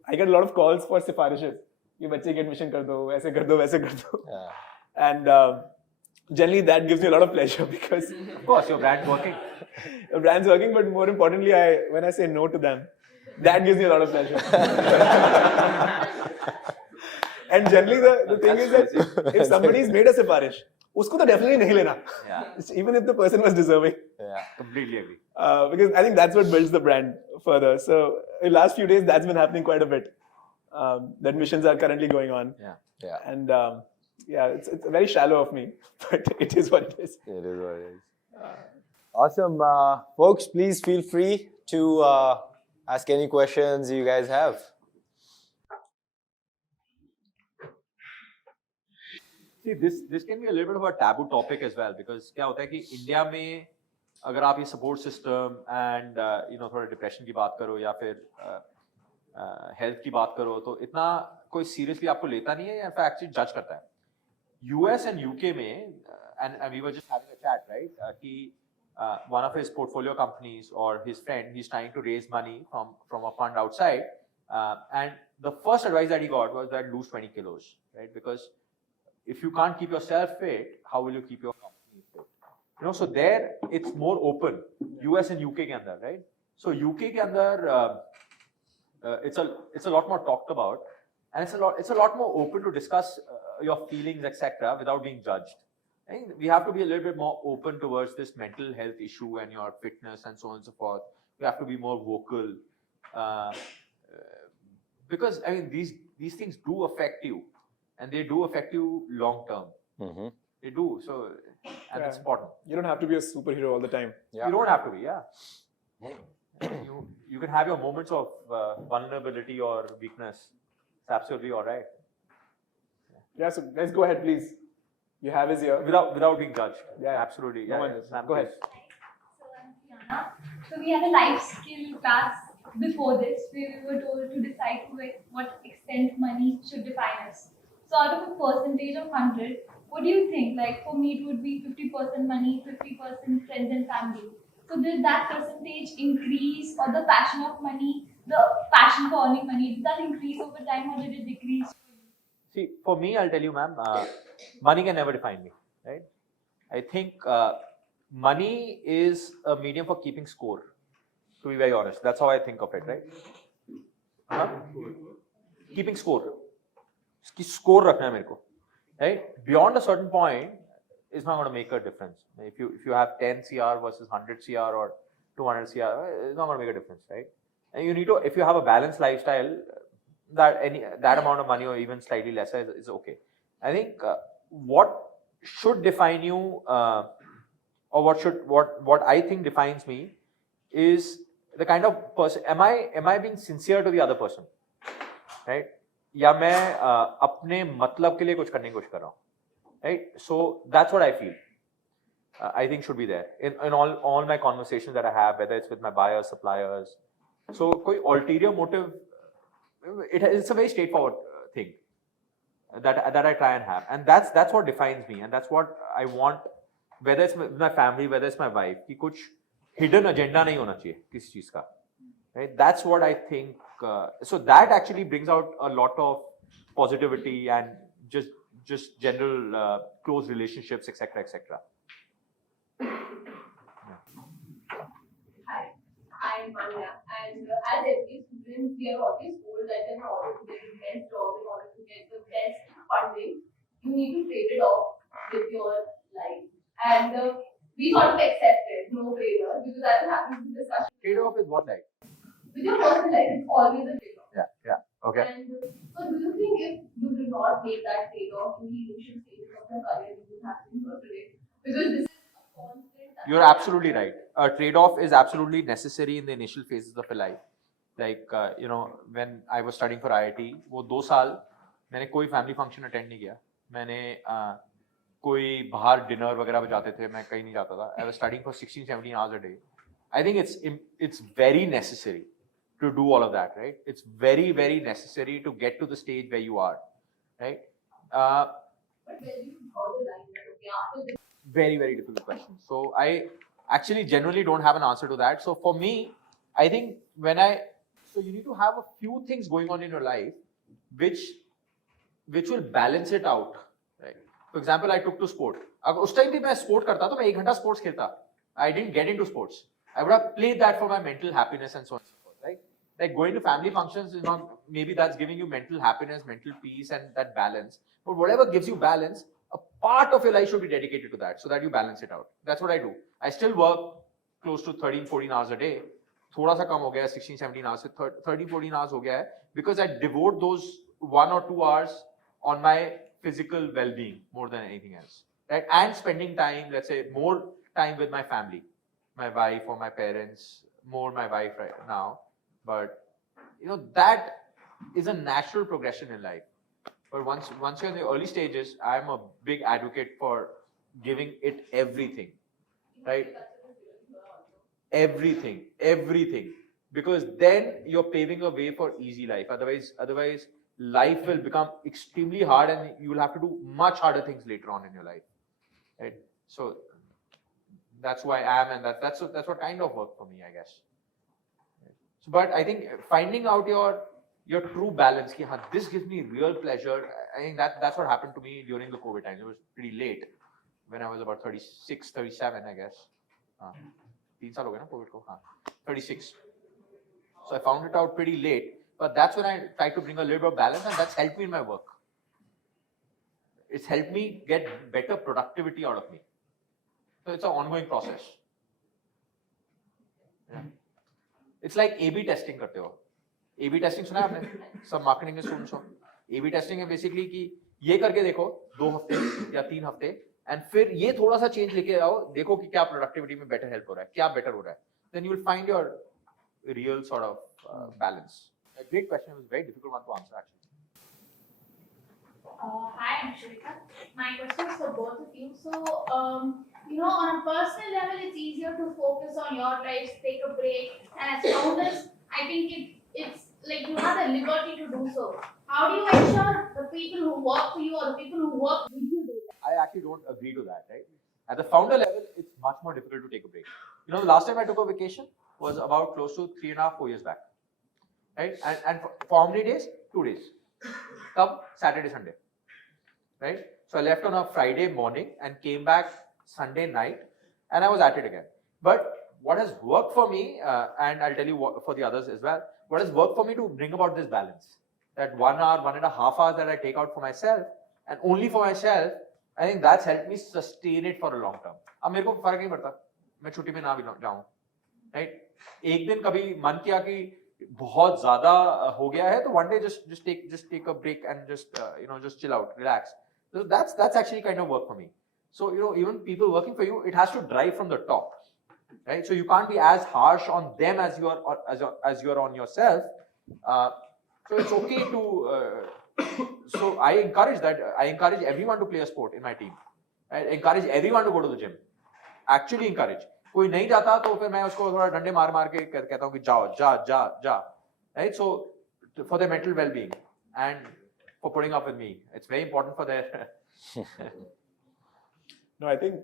I get a lot of calls for सिफारिशें. ये बच्चे की admission कर दो, ऐसे कर दो, वैसे कर दो. And generally that gives me a lot of pleasure because of course your brand's working. The brand's working, but more importantly, when I say no to them, that gives me a lot of pleasure. And generally the thing is that if somebody's made a sifarish, उसको तो definitely नहीं लेना. Yeah. Even if the person was deserving. Yeah. Completely agree. Because I think that's what builds the brand further. So in the last few days, that's been happening quite a bit. The admissions are currently going on. Yeah. Yeah. And it's very shallow of me, but it is what it is. It is what it is. Awesome. Folks, please feel free to ask any questions you guys have. See, this can be a little bit of a taboo topic as well, because क्या होता है कि India में अगर आप ये support system and थोड़ा depression की बात करो या फिर हेल्थ की बात करो तो इतना कोई सीरियसली आपको लेता नहीं है या फिर एक्चुअली जज करता है. यूएस एंड यूके में and we were just having a chat right कि one of his portfolio companies or his friend, he's trying to raise money from a fund outside, and the first advice that he got was that lose 20 kilos, right? Because if you can't keep yourself fit, how will you keep your company fit? So there it's more open. US and UK के अंदर, right? So UK के अंदर it's a lot more talked about, and it's a lot more open to discuss your feelings, etc., without being judged. I think we have to be a little bit more open towards this mental health issue and your fitness and so on and so forth. We have to be more vocal, because I mean these things do affect you. And they do affect you long term. Mm-hmm. They do. So, and it's important. You don't have to be a superhero all the time. Yeah. You don't have to be, yeah. You can have your moments of vulnerability or weakness. It's absolutely all right. Yeah, so let's go ahead, please. You have his ear. Without being judged. Yeah. Absolutely. No Yeah, one is. Sam, Go ahead. So I'm Tiana. So we had a life skill class before this where we were told to decide to what extent money should define us. So out of a percentage of 100, What do you think? Like for me, it would be 50% money, 50% friends and family. So did that percentage increase, or the passion of money, the passion for earning money, did that increase over time or did it decrease? See, for me, I'll tell you, ma'am, money can never define me, right? I think money is a medium for keeping score, to be very honest. That's how I think of it, right? Huh? Keeping score. Ki score rakhna hai mere ko, right? Beyond a certain point, it's not going to make a difference. If you have 10 CR versus 100 CR or 200 CR, it's not going to make a difference, right? And you need to, if you have a balanced lifestyle, that amount of money or even slightly lesser is okay. I think what should define you, or what I think defines me, is the kind of person. Am I being sincere to the other person, right? या मैं अपने मतलब के लिए कुछ करने की कोशिश कर रहा हूँ, right? So that's what I feel. I think should be there in all my conversations that I have, whether it's with my buyers, suppliers. So कोई ulterior motive, it's a very straightforward thing that I try and have, and that's what defines me, and that's what I want. Whether it's my family, whether it's my wife, कि कुछ hidden agenda नहीं होना चाहिए किसी चीज का, right? That's what I think. So that actually brings out a lot of positivity and just general close relationships, etc., etc. Hi, I'm Manya, and as every student, we are always told that in order to get the best job, in order to get the best funding, you need to trade it off with your life. And we sort of accept it, no brainer, because that's what happens in discussion. Trade off is what, like? With your personal life, it's always a trade off. Yeah, okay. And so, do you think if you do not make that trade off in the initial stages of your career, you will have to do today? Because this is a constant. You're absolutely right. A trade-off is absolutely necessary in the initial phases of a life. Like when I was studying for IIT, वो 2 साल मैंने कोई family function attend नहीं किया. मैंने कोई बाहर dinner वगैरह पे जाते थे, मैं कहीं नहीं जाता था. I was studying for 16-17 hours a day. I think it's very necessary to do all of that, right? It's very, very necessary to get to the stage where you are, right? But where do you draw the line? Okay, after this. Very, very difficult question. So I actually generally don't have an answer to that. So for me, I think so you need to have a few things going on in your life which will balance it out, right? For example, I took to sport. अगर उस time भी मैं sport करता तो मैं 1 घंटा sports खेलता. I didn't get into sports. I would have played that for my mental happiness and so on and so forth, right? Like going to family functions is not, maybe that's giving you mental happiness, mental peace, and that balance. But whatever gives you balance, a part of your life should be dedicated to that so that you balance it out. That's what I do. I still work close to 13-14 hours a day. थोड़ा सा कम हो गया 16-17 hours से 13-14 hours हो गया है because I devote those 1 or 2 hours on my physical well-being more than anything else, right? And spending time, let's say, more time with my family, my wife or my parents, more my wife right now. But that is a natural progression in life. But once you're in the early stages, I'm a big advocate for giving it everything, right? Everything, because then you're paving a way for easy life. Otherwise, life will become extremely hard, and you will have to do much harder things later on in your life, right? So that's who I am, and that's what kind of worked for me, I guess. So, but I think finding out your true balance, ki, haan, this gives me real pleasure. I think that's what happened to me during the COVID time. It was pretty late, when I was about 36, 37, I guess. 3 साल हो गए ना COVID को, 36. So I found it out pretty late, but that's when I tried to bring a little bit of balance, and that's helped me in my work. It's helped me get better productivity out of me. So it's an ongoing process. Yeah. It's like A/B testing करते हो. A/B testing सुना है आपने? सब marketing के students हो. A/B testing है basically कि ये करके देखो 2 हफ्ते या 3 हफ्ते, and फिर ये थोड़ा सा change लेके आओ, देखो कि क्या productivity में better help हो रहा है, क्या better हो रहा है. Then you will find your real sort of balance. A great question. It was a very difficult one to answer actually. Hi, I'm Shurika. My question is for both of you. So, on a personal level, it's easier to focus on your life, take a break, and as founders, I think it's like you have the liberty to do so. How do you ensure the people who work for you or the people who work with you do that? I actually don't agree to that, right? At the founder level, it's much more difficult to take a break. You know, the last time I took a vacation was about close to 3.5, 4 years back, right? And for how many days? 2 days. Come Saturday, Sunday, right? So I left on a Friday morning and came back Sunday night, and I was at it again. But what has worked for me, and I'll tell you what, for the others as well, what has worked for me to bring about this balance, that 1 hour, 1.5 hours that I take out for myself, and only for myself, I think that's helped me sustain it for a long term. अब मेरे को फर्क नहीं पड़ता, मैं छुट्टी में ना भी जाऊँ, right? एक दिन कभी मन किया कि बहुत ज़्यादा हो गया है, तो one day just take a break and just just chill out, relax. So that's actually kind of work for me. So even people working for you, it has to drive from the top, right? So you can't be as harsh on them as you are on yourself. So it's okay to. So I encourage that. I encourage everyone to play a sport in my team. I encourage everyone to go to the gym. Actually encourage. कोई नहीं जाता तो फिर मैं उसको थोड़ा डंडे मार के कहता हूँ कि जा. Right? So for their mental well-being and for putting up with me, it's very important for their. No, I think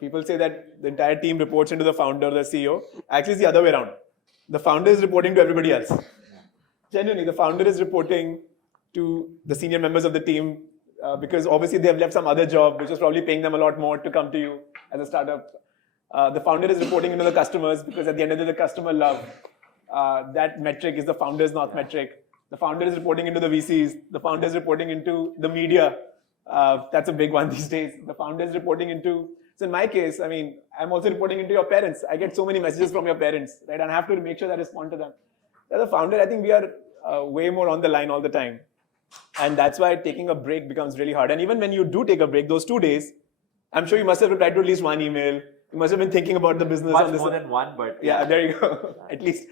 people say that the entire team reports into the founder, the CEO. Actually, it's the other way around. The founder is reporting to everybody else. Genuinely, the founder is reporting to the senior members of the team because obviously they have left some other job which was probably paying them a lot more to come to you as a startup. The founder is reporting into the customers because at the end of the day, the customer love. That metric is the founder's North metric. The founder is reporting into the VCs. The founder is reporting into the media. That's a big one these days. The founder is reporting into. So in my case, I mean, I'm also reporting into your parents. I get so many messages from your parents, right? And I have to make sure that I respond to them. As a founder, I think we are way more on the line all the time. And that's why taking a break becomes really hard. And even when you do take a break, those 2 days, I'm sure you must have replied to at least one email. You must have been thinking about the business. Much more than one, but yeah, there you go. At least.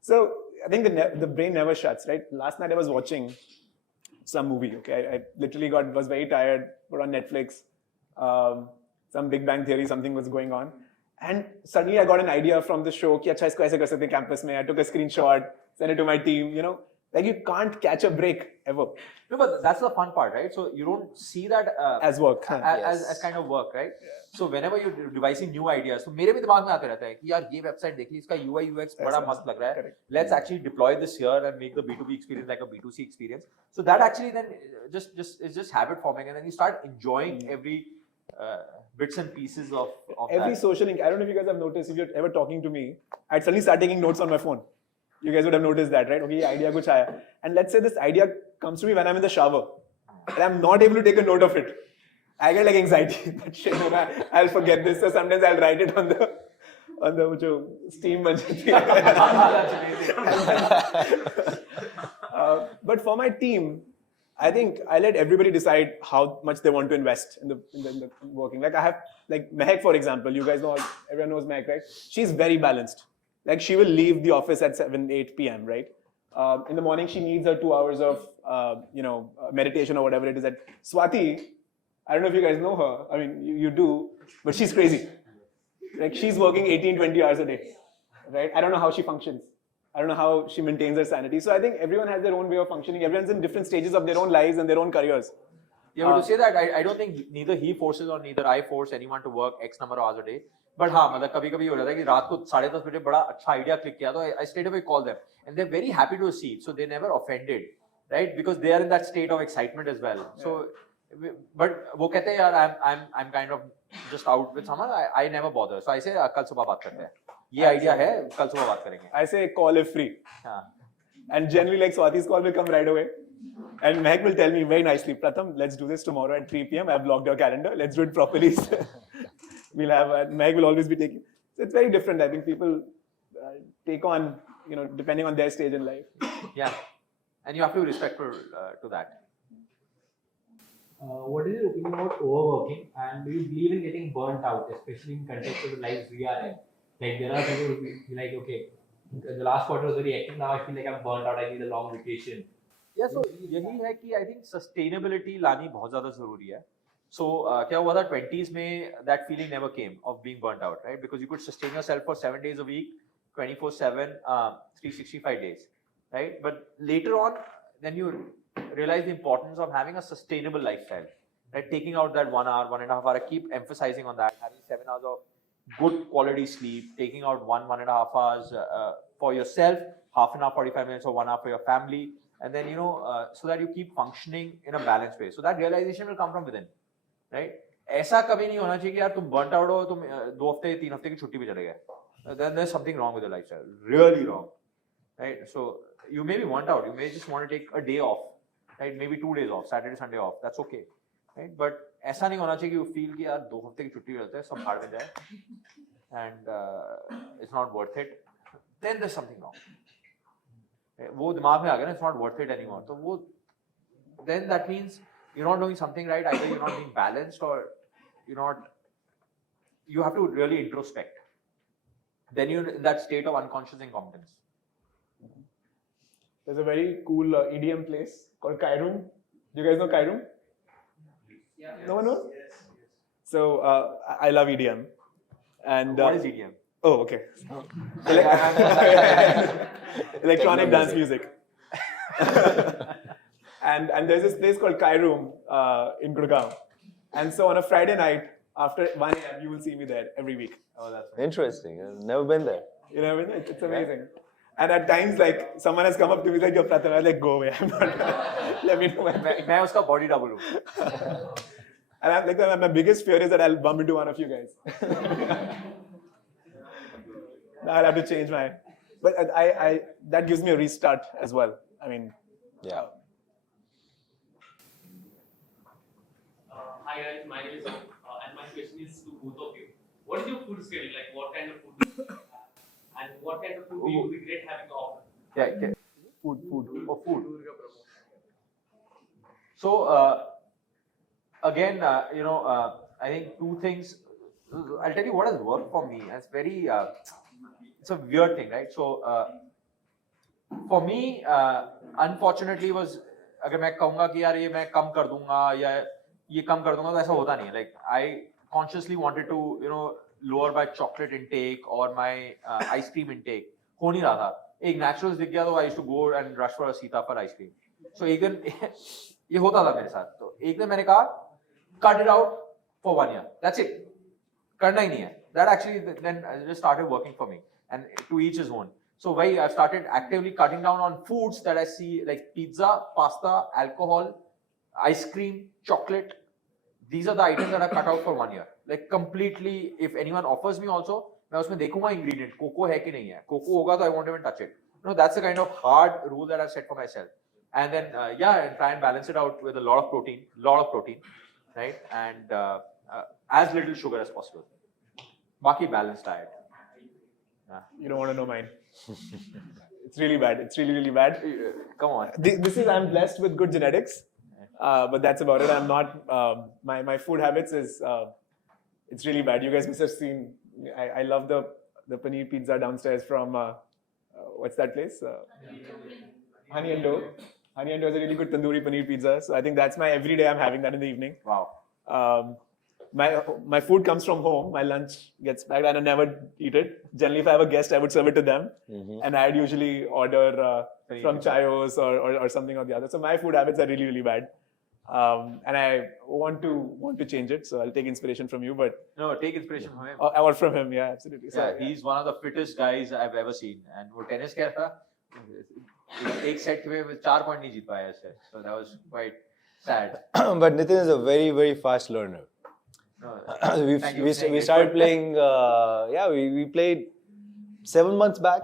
So I think the brain never shuts, right? Last night I was watching some movie. Okay, I literally was very tired. Put on Netflix, some Big Bang Theory, something was going on, and suddenly I got an idea from the show. कि अच्छा इसको ऐसे कर सकते हैं campus में. I took a screenshot, sent it to my team. Like you can't catch a break ever. No, but that's the fun part, right? So you don't see that as work, as kind of work, right? Yeah. So whenever you're devising new ideas, so मेरे भी दिमाग में आते रहता है कि यार ये website देख ली, इसका UI UX बड़ा मस्त लग रहा है. Let's actually deploy this here and make the B2B experience like a B2C experience. So that actually then just habit forming, and then you start enjoying every bits and pieces of every that. social link. I don't know if you guys have noticed. If you're ever talking to me, I'd suddenly start taking notes on my phone. You guys would have noticed that, right? Okay, idea kuch aaya. And let's say this idea comes to me when I'm in the shower and I'm not able to take a note of it. I get like anxiety. That shit, I'll forget this. So sometimes I'll write it on the Steam. But for my team, I think I let everybody decide how much they want to invest in the working. Like I have, like Mehak, for example. You guys know, everyone knows Mehak, right? She's very balanced. Like she will leave the office at 7, 8 p.m., right? In the morning, she needs her 2 hours of, meditation or whatever it is. Swati, I don't know if you guys know her. I mean, you do, but she's crazy. Like she's working 18, 20 hours a day, right? I don't know how she functions. I don't know how she maintains her sanity. So I think everyone has their own way of functioning. Everyone's in different stages of their own lives and their own careers. Yeah, but to say that, I don't think neither he forces or neither I force anyone to work X number of hours a day. But हाँ, मतलब कभी-कभी हो जाता है कि रात को 10:30 बजे बड़ा अच्छा idea click किया तो I straight away call them and they're very happy to receive, so they never offended, right? Because they are in that state of excitement as well. So, but वो कहते हैं यार I'm kind of just out with someone. I never bother. So I say कल सुबह बात करते हैं. ये idea है, कल सुबह बात करेंगे. I say call if free. And generally like Swati's call will come right away. And Mehak will tell me very nicely, Pratham, let's do this tomorrow at 3 p.m. I've blocked your calendar. Let's do it properly. We'll have, Mehak will always be taking. So it's very different. I think people take on, depending on their stage in life. Yeah. And you have to be respectful to that. What is your opinion about overworking, and do you believe in getting burnt out, especially in context of the lives we are in? Like there are people who be like, okay, the last quarter was very hectic, now I feel like I'm burnt out, I need a long vacation. Yeah, so यही है कि I think sustainability लानी बहुत ज़्यादा ज़रूरी है. So क्या हुआ था 20s में that feeling never came of being burnt out, right? Because you could sustain yourself for 7 days a week, 24/7, 365 days, right? But later on, then you realize the importance of having a sustainable lifestyle. right? Taking out that 1 hour, 1.5 hour. I keep emphasizing on that. Having 7 hours of good quality sleep. Taking out 1.5 hours for yourself, half an hour, 45 minutes, or 1 hour for your family, and then so that you keep functioning in a balanced way. So that realization will come from within, right? ऐसा कभी नहीं होना चाहिए कि यार तुम burnt out हो, तुम 2 हफ्ते 3 हफ्ते की छुट्टी पे चले गए. Then there's something wrong with your lifestyle, really wrong, right? So you may be burnt out, you may just want to take a day off, right? Maybe 2 days off, Saturday, Sunday off, that's okay, right? But ऐसा नहीं होना चाहिए कि you feel कि यार 2 हफ्ते की छुट्टी लेते हैं, सब भाड़ में जाए, and it's not worth it. Then there's something wrong. वो दिमाग में आ गया ना, it's not worth it anymore. तो वो, then that means you're not doing something right. Either you're not being balanced, or you have to really introspect. Then you're in that state of unconscious incompetence. There's a very cool EDM place called Kairum. Do you guys know Kairum? Yeah. No one knows? Yes. So I love EDM. And What is EDM? Oh, okay. Electronic dance music. and there's this place called Kairum in Gurgaon. And so on a Friday night, after 1 a.m., you will see me there every week. Oh, that's Interesting. I've never been there. You know, it's amazing. And at times, like, someone has come up to me like, "Yo, Pratham," I'm like, "Go away, I'm not." Let me know when. मैं उसका body double हूँ. And I'm like, my biggest fear is that I'll bump into one of you guys. I'll have to change my. But I that gives me a restart as well. I mean, Yeah. Hi guys, my name is Om, and my question is to both of you. What is your food schedule? Like, what kind of food do you have? And what kind of food do you regret having often? Yeah. food. For food. So again, I think two things. I'll tell you what has worked for me. It's very, it's a weird thing, right? So for me, unfortunately, was अगर मैं कहूँगा कि यार ये मैं कम कर दूँगा या ये कम कर दूँगा तो ऐसा होता नहीं है. Like I consciously wanted to lower my chocolate intake or my ice cream intake. हो नहीं रहा था. एक naturals दिख गया तो I used to go and rush for a सीताफल ice cream. So एक दिन ये होता था मेरे साथ. तो एक दिन मैंने कहा cut it out for 1 year. That's it. करना ही नहीं है. That actually then just started working for me. And to each his own. So I started actively cutting down on foods that I see, like pizza, pasta, alcohol, ice cream, chocolate. These are the items that I cut out for 1 year. Like completely, if anyone offers me also, मैं उसमें देखूंगा ingredient, cocoa है कि नहीं है. Cocoa होगा तो I won't even touch it. That's the kind of hard rule that I've set for myself. And then, and try and balance it out with a lot of protein, right? And as little sugar as possible. Baki balanced diet. You don't want to know mine. It's really bad. It's really, really bad. Come on. This is, I'm blessed with good genetics, but that's about it. I'm not, my food habits is, it's really bad. You guys must have seen, I love the paneer pizza downstairs from, what's that place? Honey and Dough. Honey and Dough is a really good tandoori paneer pizza. So I think that's my everyday. I'm having that in the evening. Wow. My food comes from home. My lunch gets packed and I never eat it. Generally, if I have a guest, I would serve it to them. And I'd usually order from Chayos or something or the other. So my food habits are really, really bad. And I want to change it. So I'll take inspiration from you, but No, take inspiration from him. or from him. Yeah, absolutely. Yeah, he's one of the fittest guys I've ever seen. And वो tennis खेल था, एक set में 4 point नहीं जीत पाया ऐसे. So that was quite sad. But Nitin is a very, very fast learner. No, we started playing, we played 7 months back.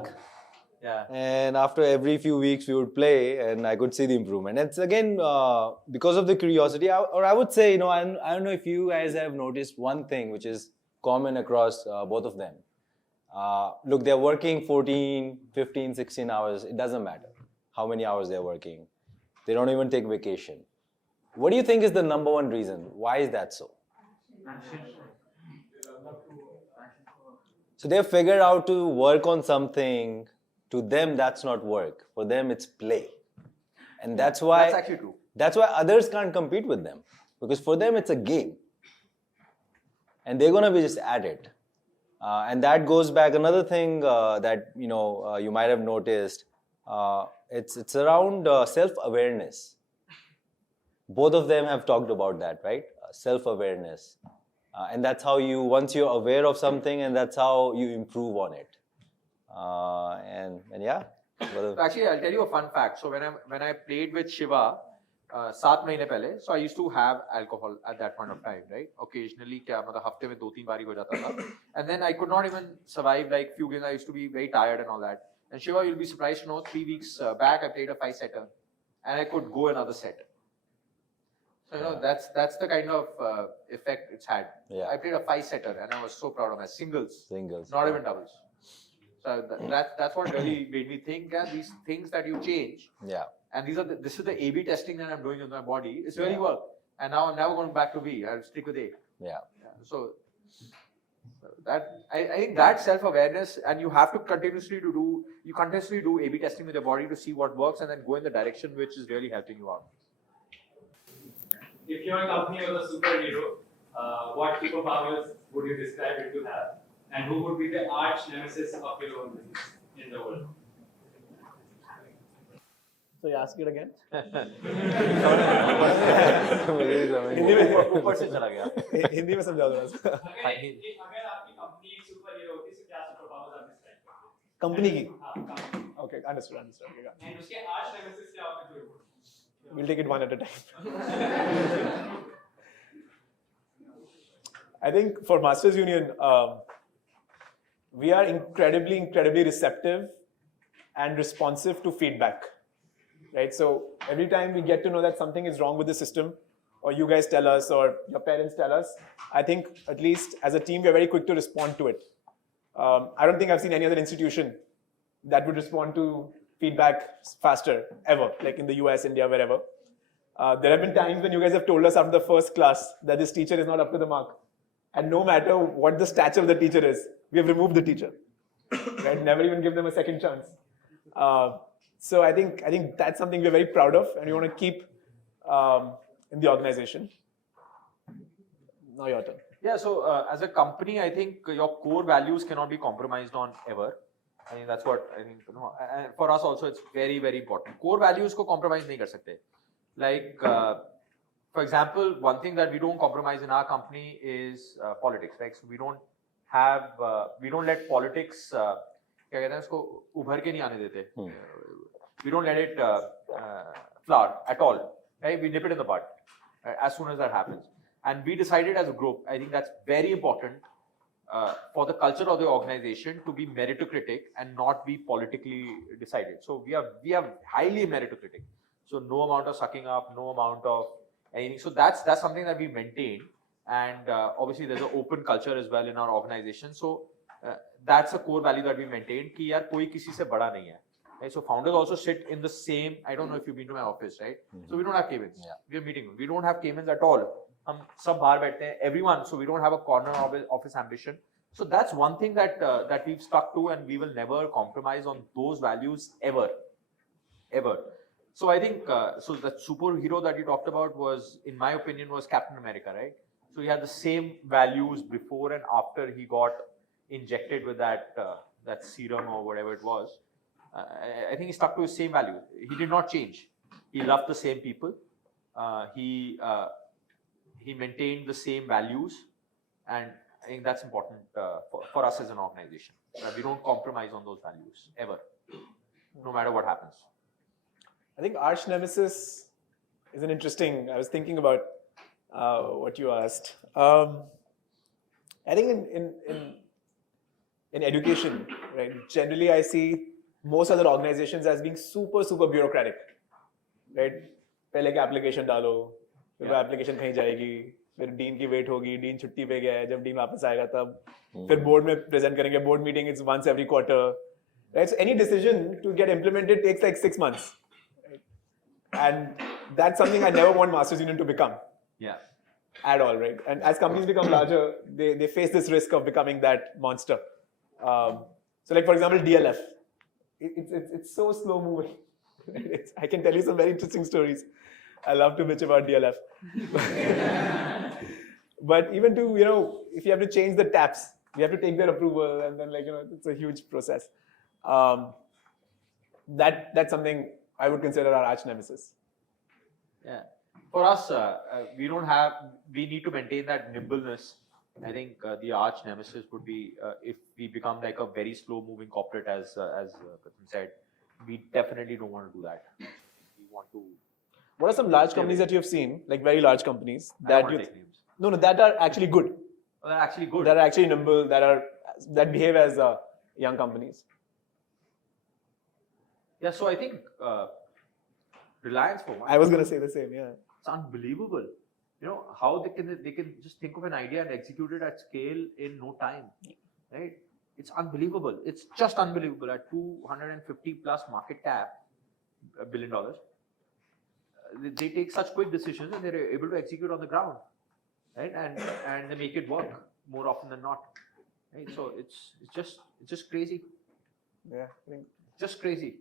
Yeah. And after every few weeks we would play and I could see the improvement. It's again, because of the curiosity, or I would say, I don't know if you guys have noticed one thing which is common across both of them. Look, they're working 14, 15, 16 hours. It doesn't matter how many hours they're working. They don't even take vacation. What do you think is the number one reason? Why is that so? So they've figured out to work on something. To them, that's not work. For them, it's play. And that's why... That's actually true. That's why others can't compete with them. Because for them, it's a game. And they're going to be just at it. And that goes back, another thing that, you might have noticed, it's around self-awareness. both of them have talked about that, right? Self-awareness. And that's how once you're aware of something, and that's how you improve on it. And yeah. So actually, I'll tell you a fun fact. So when I played with Shiva, 7 महीने पहले, so I used to have alcohol at that point of time, right? Occasionally, क्या मतलब हफ्ते में 2-3 बारी हो जाता था. And then I could not even survive like few games. I used to be very tired and all that. And Shiva, you'll be surprised to know, 3 weeks back I played a 5-setter, and I could go another set. So that's the kind of effect it's had. Yeah. I played a 5-setter, and I was so proud of my singles, Singles. not even doubles. So that's what really made me think. And these things that you change. Yeah. And this is the A/B testing that I'm doing in my body. It's really work. And now I'm never going back to B. I'll stick with A. Yeah. So that I think that self-awareness, and you have to continuously do A/B testing with your body to see what works, and then go in the direction which is really helping you out. If your company was a superhero, what superpowers would you describe it to have? And who would be the arch nemesis of your own business in the world? So you ask it again? ऊपर से चला गया. हिंदी में समझा दो. अगर आपकी company एक सुपरहीरो होती तो क्या सुपरपावर्स आप डिस्क्राइब करोगे? कंपनी की. हाँ, company. Okay, understood. Okay, And उसके arch nemesis क्या होते हैं? we'll take it one at a time. I think for Masters Union, we are incredibly receptive and responsive to feedback, right? So every time we get to know that something is wrong with the system, or you guys tell us, or your parents tell us, I think at least as a team, we're very quick to respond to it. I don't think I've seen any other institution that would respond to feedback faster, ever, like in the US, India, wherever. There have been times when you guys have told us after the first class that this teacher is not up to the mark. And no matter what the stature of the teacher is, we have removed the teacher. Right? Never even give them a second chance. So I think that's something we're very proud of, and we want to keep in the organization. Now your turn. Yeah, so as a company, I think your core values cannot be compromised on ever. I think that's what I think. And for us also, it's very, very important. Core values ko compromise nahi kar sakte. Like, for example, one thing that we don't compromise in our company is politics, right? So we don't let politics, क्या कहते हैं उसको उभर के नहीं आने देते. We don't let it flower at all, right? We nip it in the bud as soon as that happens. And we decided as a group, I think that's very important for the culture of the organization to be meritocratic and not be politically decided. So we are highly meritocratic. So no amount of sucking up, no amount of anything. So that's something that we maintain. And obviously there's an open culture as well in our organization. So that's a core value that we maintain. कि यार कोई किसी से बड़ा नहीं है. Right? So founders also sit in the same. I don't know if you've been to my office, right? So we don't have cabins. Yeah. We are meeting. We don't have cabins at all. हम सब बाहर बैठते हैं. Everyone. So we don't have a corner office ambition. So that's one thing that we've stuck to, and we will never compromise on those values ever. So I think so the superhero that you talked about was, in my opinion, was Captain America, right? So he had the same values before and after he got injected with that serum or whatever it was. I think he stuck to his same values. He did not change. He loved the same people. He maintained the same values, and I think that's important for us as an organization. We don't compromise on those values ever, no matter what happens. I think arch nemesis is an interesting. I was thinking about what you asked. I think in education, right? Generally, I see most other organizations as being super bureaucratic, right? पहले के application डालो, फिर वो application कहीं जाएगी, फिर dean की wait होगी, dean छुट्टी पे गया है, जब dean वापस आएगा तब, फिर board में present करेंगे, board meeting is once every quarter, right? So any decision to get implemented takes like 6 months, right? And that's something I never want Masters Union to become. Yeah. At all, right? And as companies become larger, they face this risk of becoming that monster. So like for example, DLF, it's so slow moving. I can tell you some very interesting stories. I love to bitch about DLF. But even to, if you have to change the taps, you have to take their approval, and then it's a huge process. That's something I would consider our arch nemesis. Yeah. For us, we need to maintain that nimbleness. I think the arch nemesis would be if we become like a very slow moving corporate, as Pratham said. We definitely don't want to do that. We want to. What are some large companies that you have seen, like very large companies I don't that want you to take names. no that are actually good, Well, they're actually good. that are actually nimble, that behave as young companies? Yeah, so I think Reliance for one. I was gonna say the same. Yeah. It's unbelievable. You know how they can just think of an idea and execute it at scale in no time, right? It's unbelievable. It's just unbelievable. At 250 plus market cap, $1 billion, they take such quick decisions and they're able to execute on the ground, right? And they make it work more often than not, right? So it's just crazy. Yeah. I think Just crazy.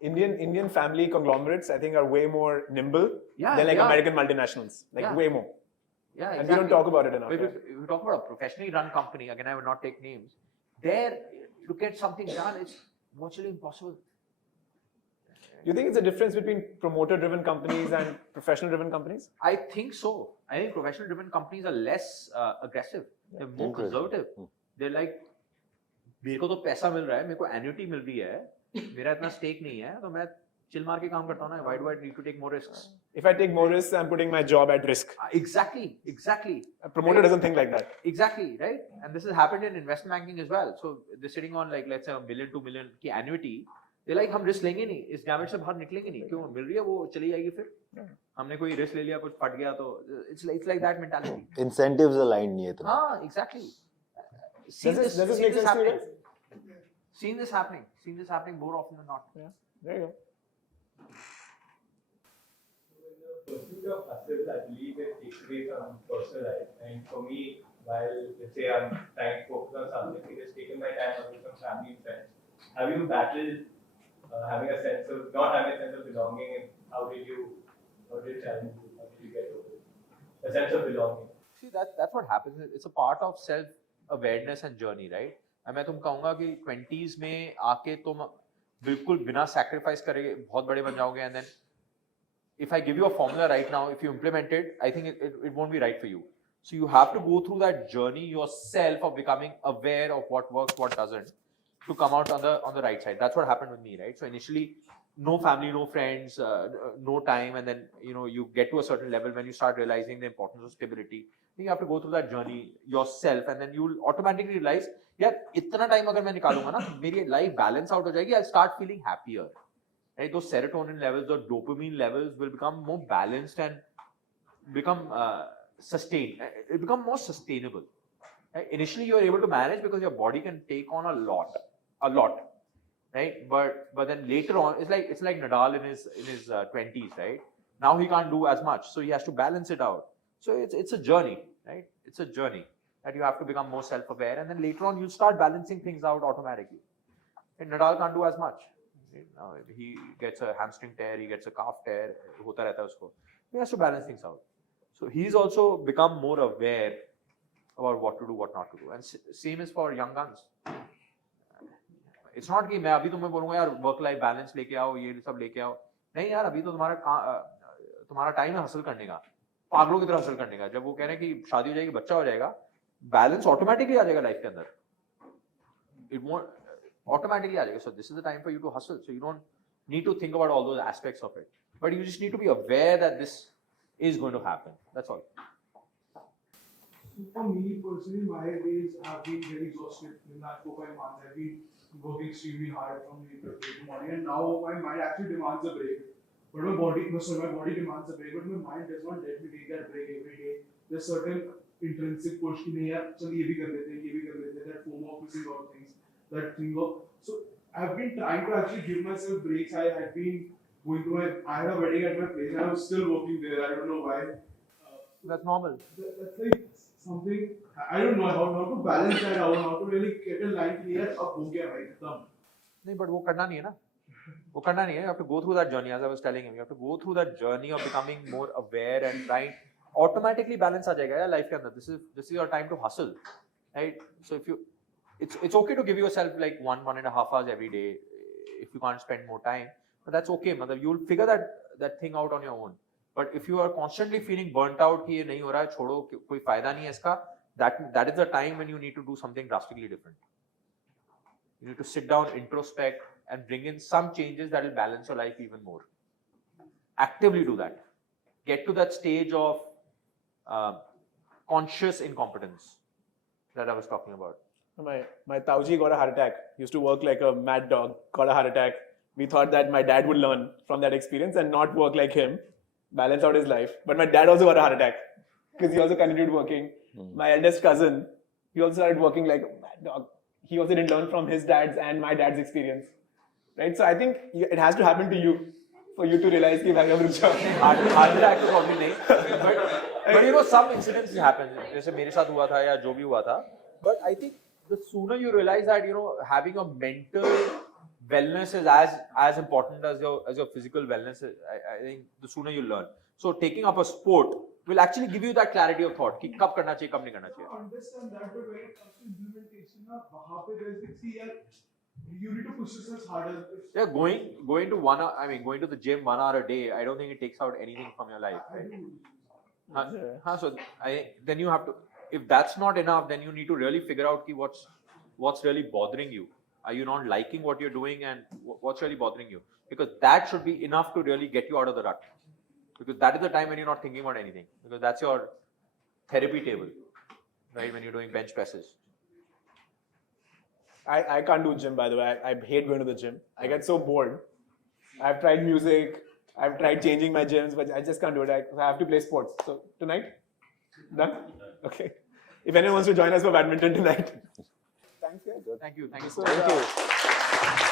Indian family conglomerates, I think, are way more nimble Yeah, than like yeah. American multinationals. Like Yeah. way more. Yeah, And exactly. we don't talk about it enough. If we talk about a professionally run company, again, I will not take names. There, to get something done, it's virtually impossible. Do you think it's a difference between promoter-driven companies and professional-driven companies? I think so. I think professional-driven companies are less aggressive. They're more Interesting. conservative. They're like, मेरे को तो पैसा मिल रहा है, मेरे को annuity मिल रही है, मेरा इतना stake नहीं है, तो मैं chill मार के काम करता हूँ ना. Why do I need to take more risks? If I take more risks, I'm putting my job at risk. Exactly. A promoter doesn't think like that. Exactly, right? And this has happened in investment banking as well. So they're sitting on like, let's say, $1 million, $2 million की annuity. They're like, हम risk लेंगे नहीं, इस damage से बाहर निकलेंगे नहीं, क्यों मिल रही है वो चली जाएगी फिर. हमने कोई risk ले लिया, कुछ फट गया तो it's like that mentality. Incentives aligned नहीं है इतना. हाँ, exactly. Does this make sense to you guys? Seen this happening more often than not. Yeah. There you go. Pursuit of hustle, I believe it takes away from personal life. And for me, while let's say I'm trying to focus on something, it has taken my time away from family and friends. Have you battled having a sense of not having a sense of belonging, and how did you challenge it? How did you get over it? A sense of belonging. See, that's what happens. It's a part of self-awareness and journey, right? मैं तुम कहूँगा कि 20s में आके तुम बिल्कुल बिना sacrifice करे बहुत बड़े बन जाओगे, and then if I give you a formula right now, if you implement it, I think it won't be right for you. So you have to go through that journey yourself of becoming aware of what works, what doesn't, to come out on the right side. That's what happened with me, right? So initially, no family, no friends, no time, and then you get to a certain level when you start realizing the importance of stability. Then you have to go through that journey yourself, and then you'll automatically realize, यार इतना time अगर मैं निकालूंगा ना, मेरी life balance out हो जाएगी. I'll start feeling happier. Right? Those serotonin levels, those dopamine levels will become more balanced and become sustained. It become more sustainable. Right? Initially, you are able to manage because your body can take on a lot, right? But then later on, it's like Nadal in his 20s, right? Now he can't do as much, so he has to balance it out. So it's a journey, right? It's a journey that you have to become more self-aware, and then later on, you start balancing things out automatically. And Nadal can't do as much. Now he gets a hamstring tear, he gets a calf tear, hota rehta hai usko. He has to balance things out. So he's also become more aware about what to do, what not to do. And same is for young guns. It's not कि मैं अभी तुम्हें बोलूँगा यार work life balance लेके आओ, ये सब लेके आओ. नहीं यार, अभी तो तुम्हारा टाइम है हसल करने का, पागलों की तरह हसल करने का. जब वो कह रहे हैं कि शादी हो जाएगी, बच्चा हो जाएगा, बैलेंस ऑटोमेटिकली आ जाएगा लाइफ के अंदर. It won't automatically आ जाएगा. So this is the time for you to hustle. So you don't need to think about all those aspects of it, but you just need to be aware that this is going to happen. That's all. For me personally, my days have been very exhausted in that 4-5 months. I've been working extremely hard from late to morning, and now my mind actually demands a break. But my body demands a break, but my mind does not let me take that break every day. There's certain intrinsic push कि नहीं यार चल ये भी कर लेते हैं, that FOMO of missing out things, that thing of. So I've been trying to actually give myself breaks. I had been going to I had a wedding at my place and I was still working there. I don't know why. That's normal. That's like something, I don't know how to balance that out, how to really get a line clear. अब हो गया भाई खत्म. नहीं, but वो करना नहीं है ना. वो करना नहीं है. You have to go through that journey, as I was telling him. You have to go through that journey of becoming more aware and trying. Automatically balance आ जाएगा यार life के अंदर. This is your time to hustle, right? So if you, it's okay to give yourself like 1.5 hours every day if you can't spend more time, but that's okay. मतलब you'll figure that thing out on your own. But if you are constantly feeling burnt out कि ये नहीं हो रहा है, छोड़ो, कोई फायदा नहीं है इसका, that is the time when you need to do something drastically different. You need to sit down, introspect, and bring in some changes that will balance your life even more. Actively do that. Get to that stage of conscious incompetence that I was talking about. My Tauji got a heart attack. Used to work like a mad dog, got a heart attack. We thought that my dad would learn from that experience and not work like him, balance out his life. But my dad also got a heart attack because he also continued working. My eldest cousin, he also started working like a mad dog. He also didn't learn from his dad's and my dad's experience. Right? So I think it has to happen to you for you to realize कि भाई अब रुक जाओ. Heart attack तो probably नहीं. But you know, some incidents happen. जैसे मेरे साथ हुआ था या जो भी हुआ था. But I think the sooner you realize that, you know, having a mental wellness is as important as your physical wellness. I think the sooner you learn. So taking up a sport will actually give you that clarity of thought कि कब करना चाहिए, कब नहीं करना चाहिए. I understand that, but when it comes to implementation, वहाँ पे there's like, see, you need to push yourself harder. Yeah, going to 1 hour. I mean, going to the gym 1 hour a day. I don't think it takes out anything from your life. Right? So then you have to. If that's not enough, then you need to really figure out what's really bothering you. Are you not liking what you're doing, and what's really bothering you? Because that should be enough to really get you out of the rut. Because that is the time when you're not thinking about anything. Because that's your therapy table, right? When you're doing bench presses. I can't do gym, by the way. I hate going to the gym. I get so bored. I've tried music. I've tried changing my gyms, but I just can't do it. I have to play sports. So tonight, done? Okay. If anyone wants to join us for badminton tonight. Thanks, guys. Thank you. Thank you So so much. much.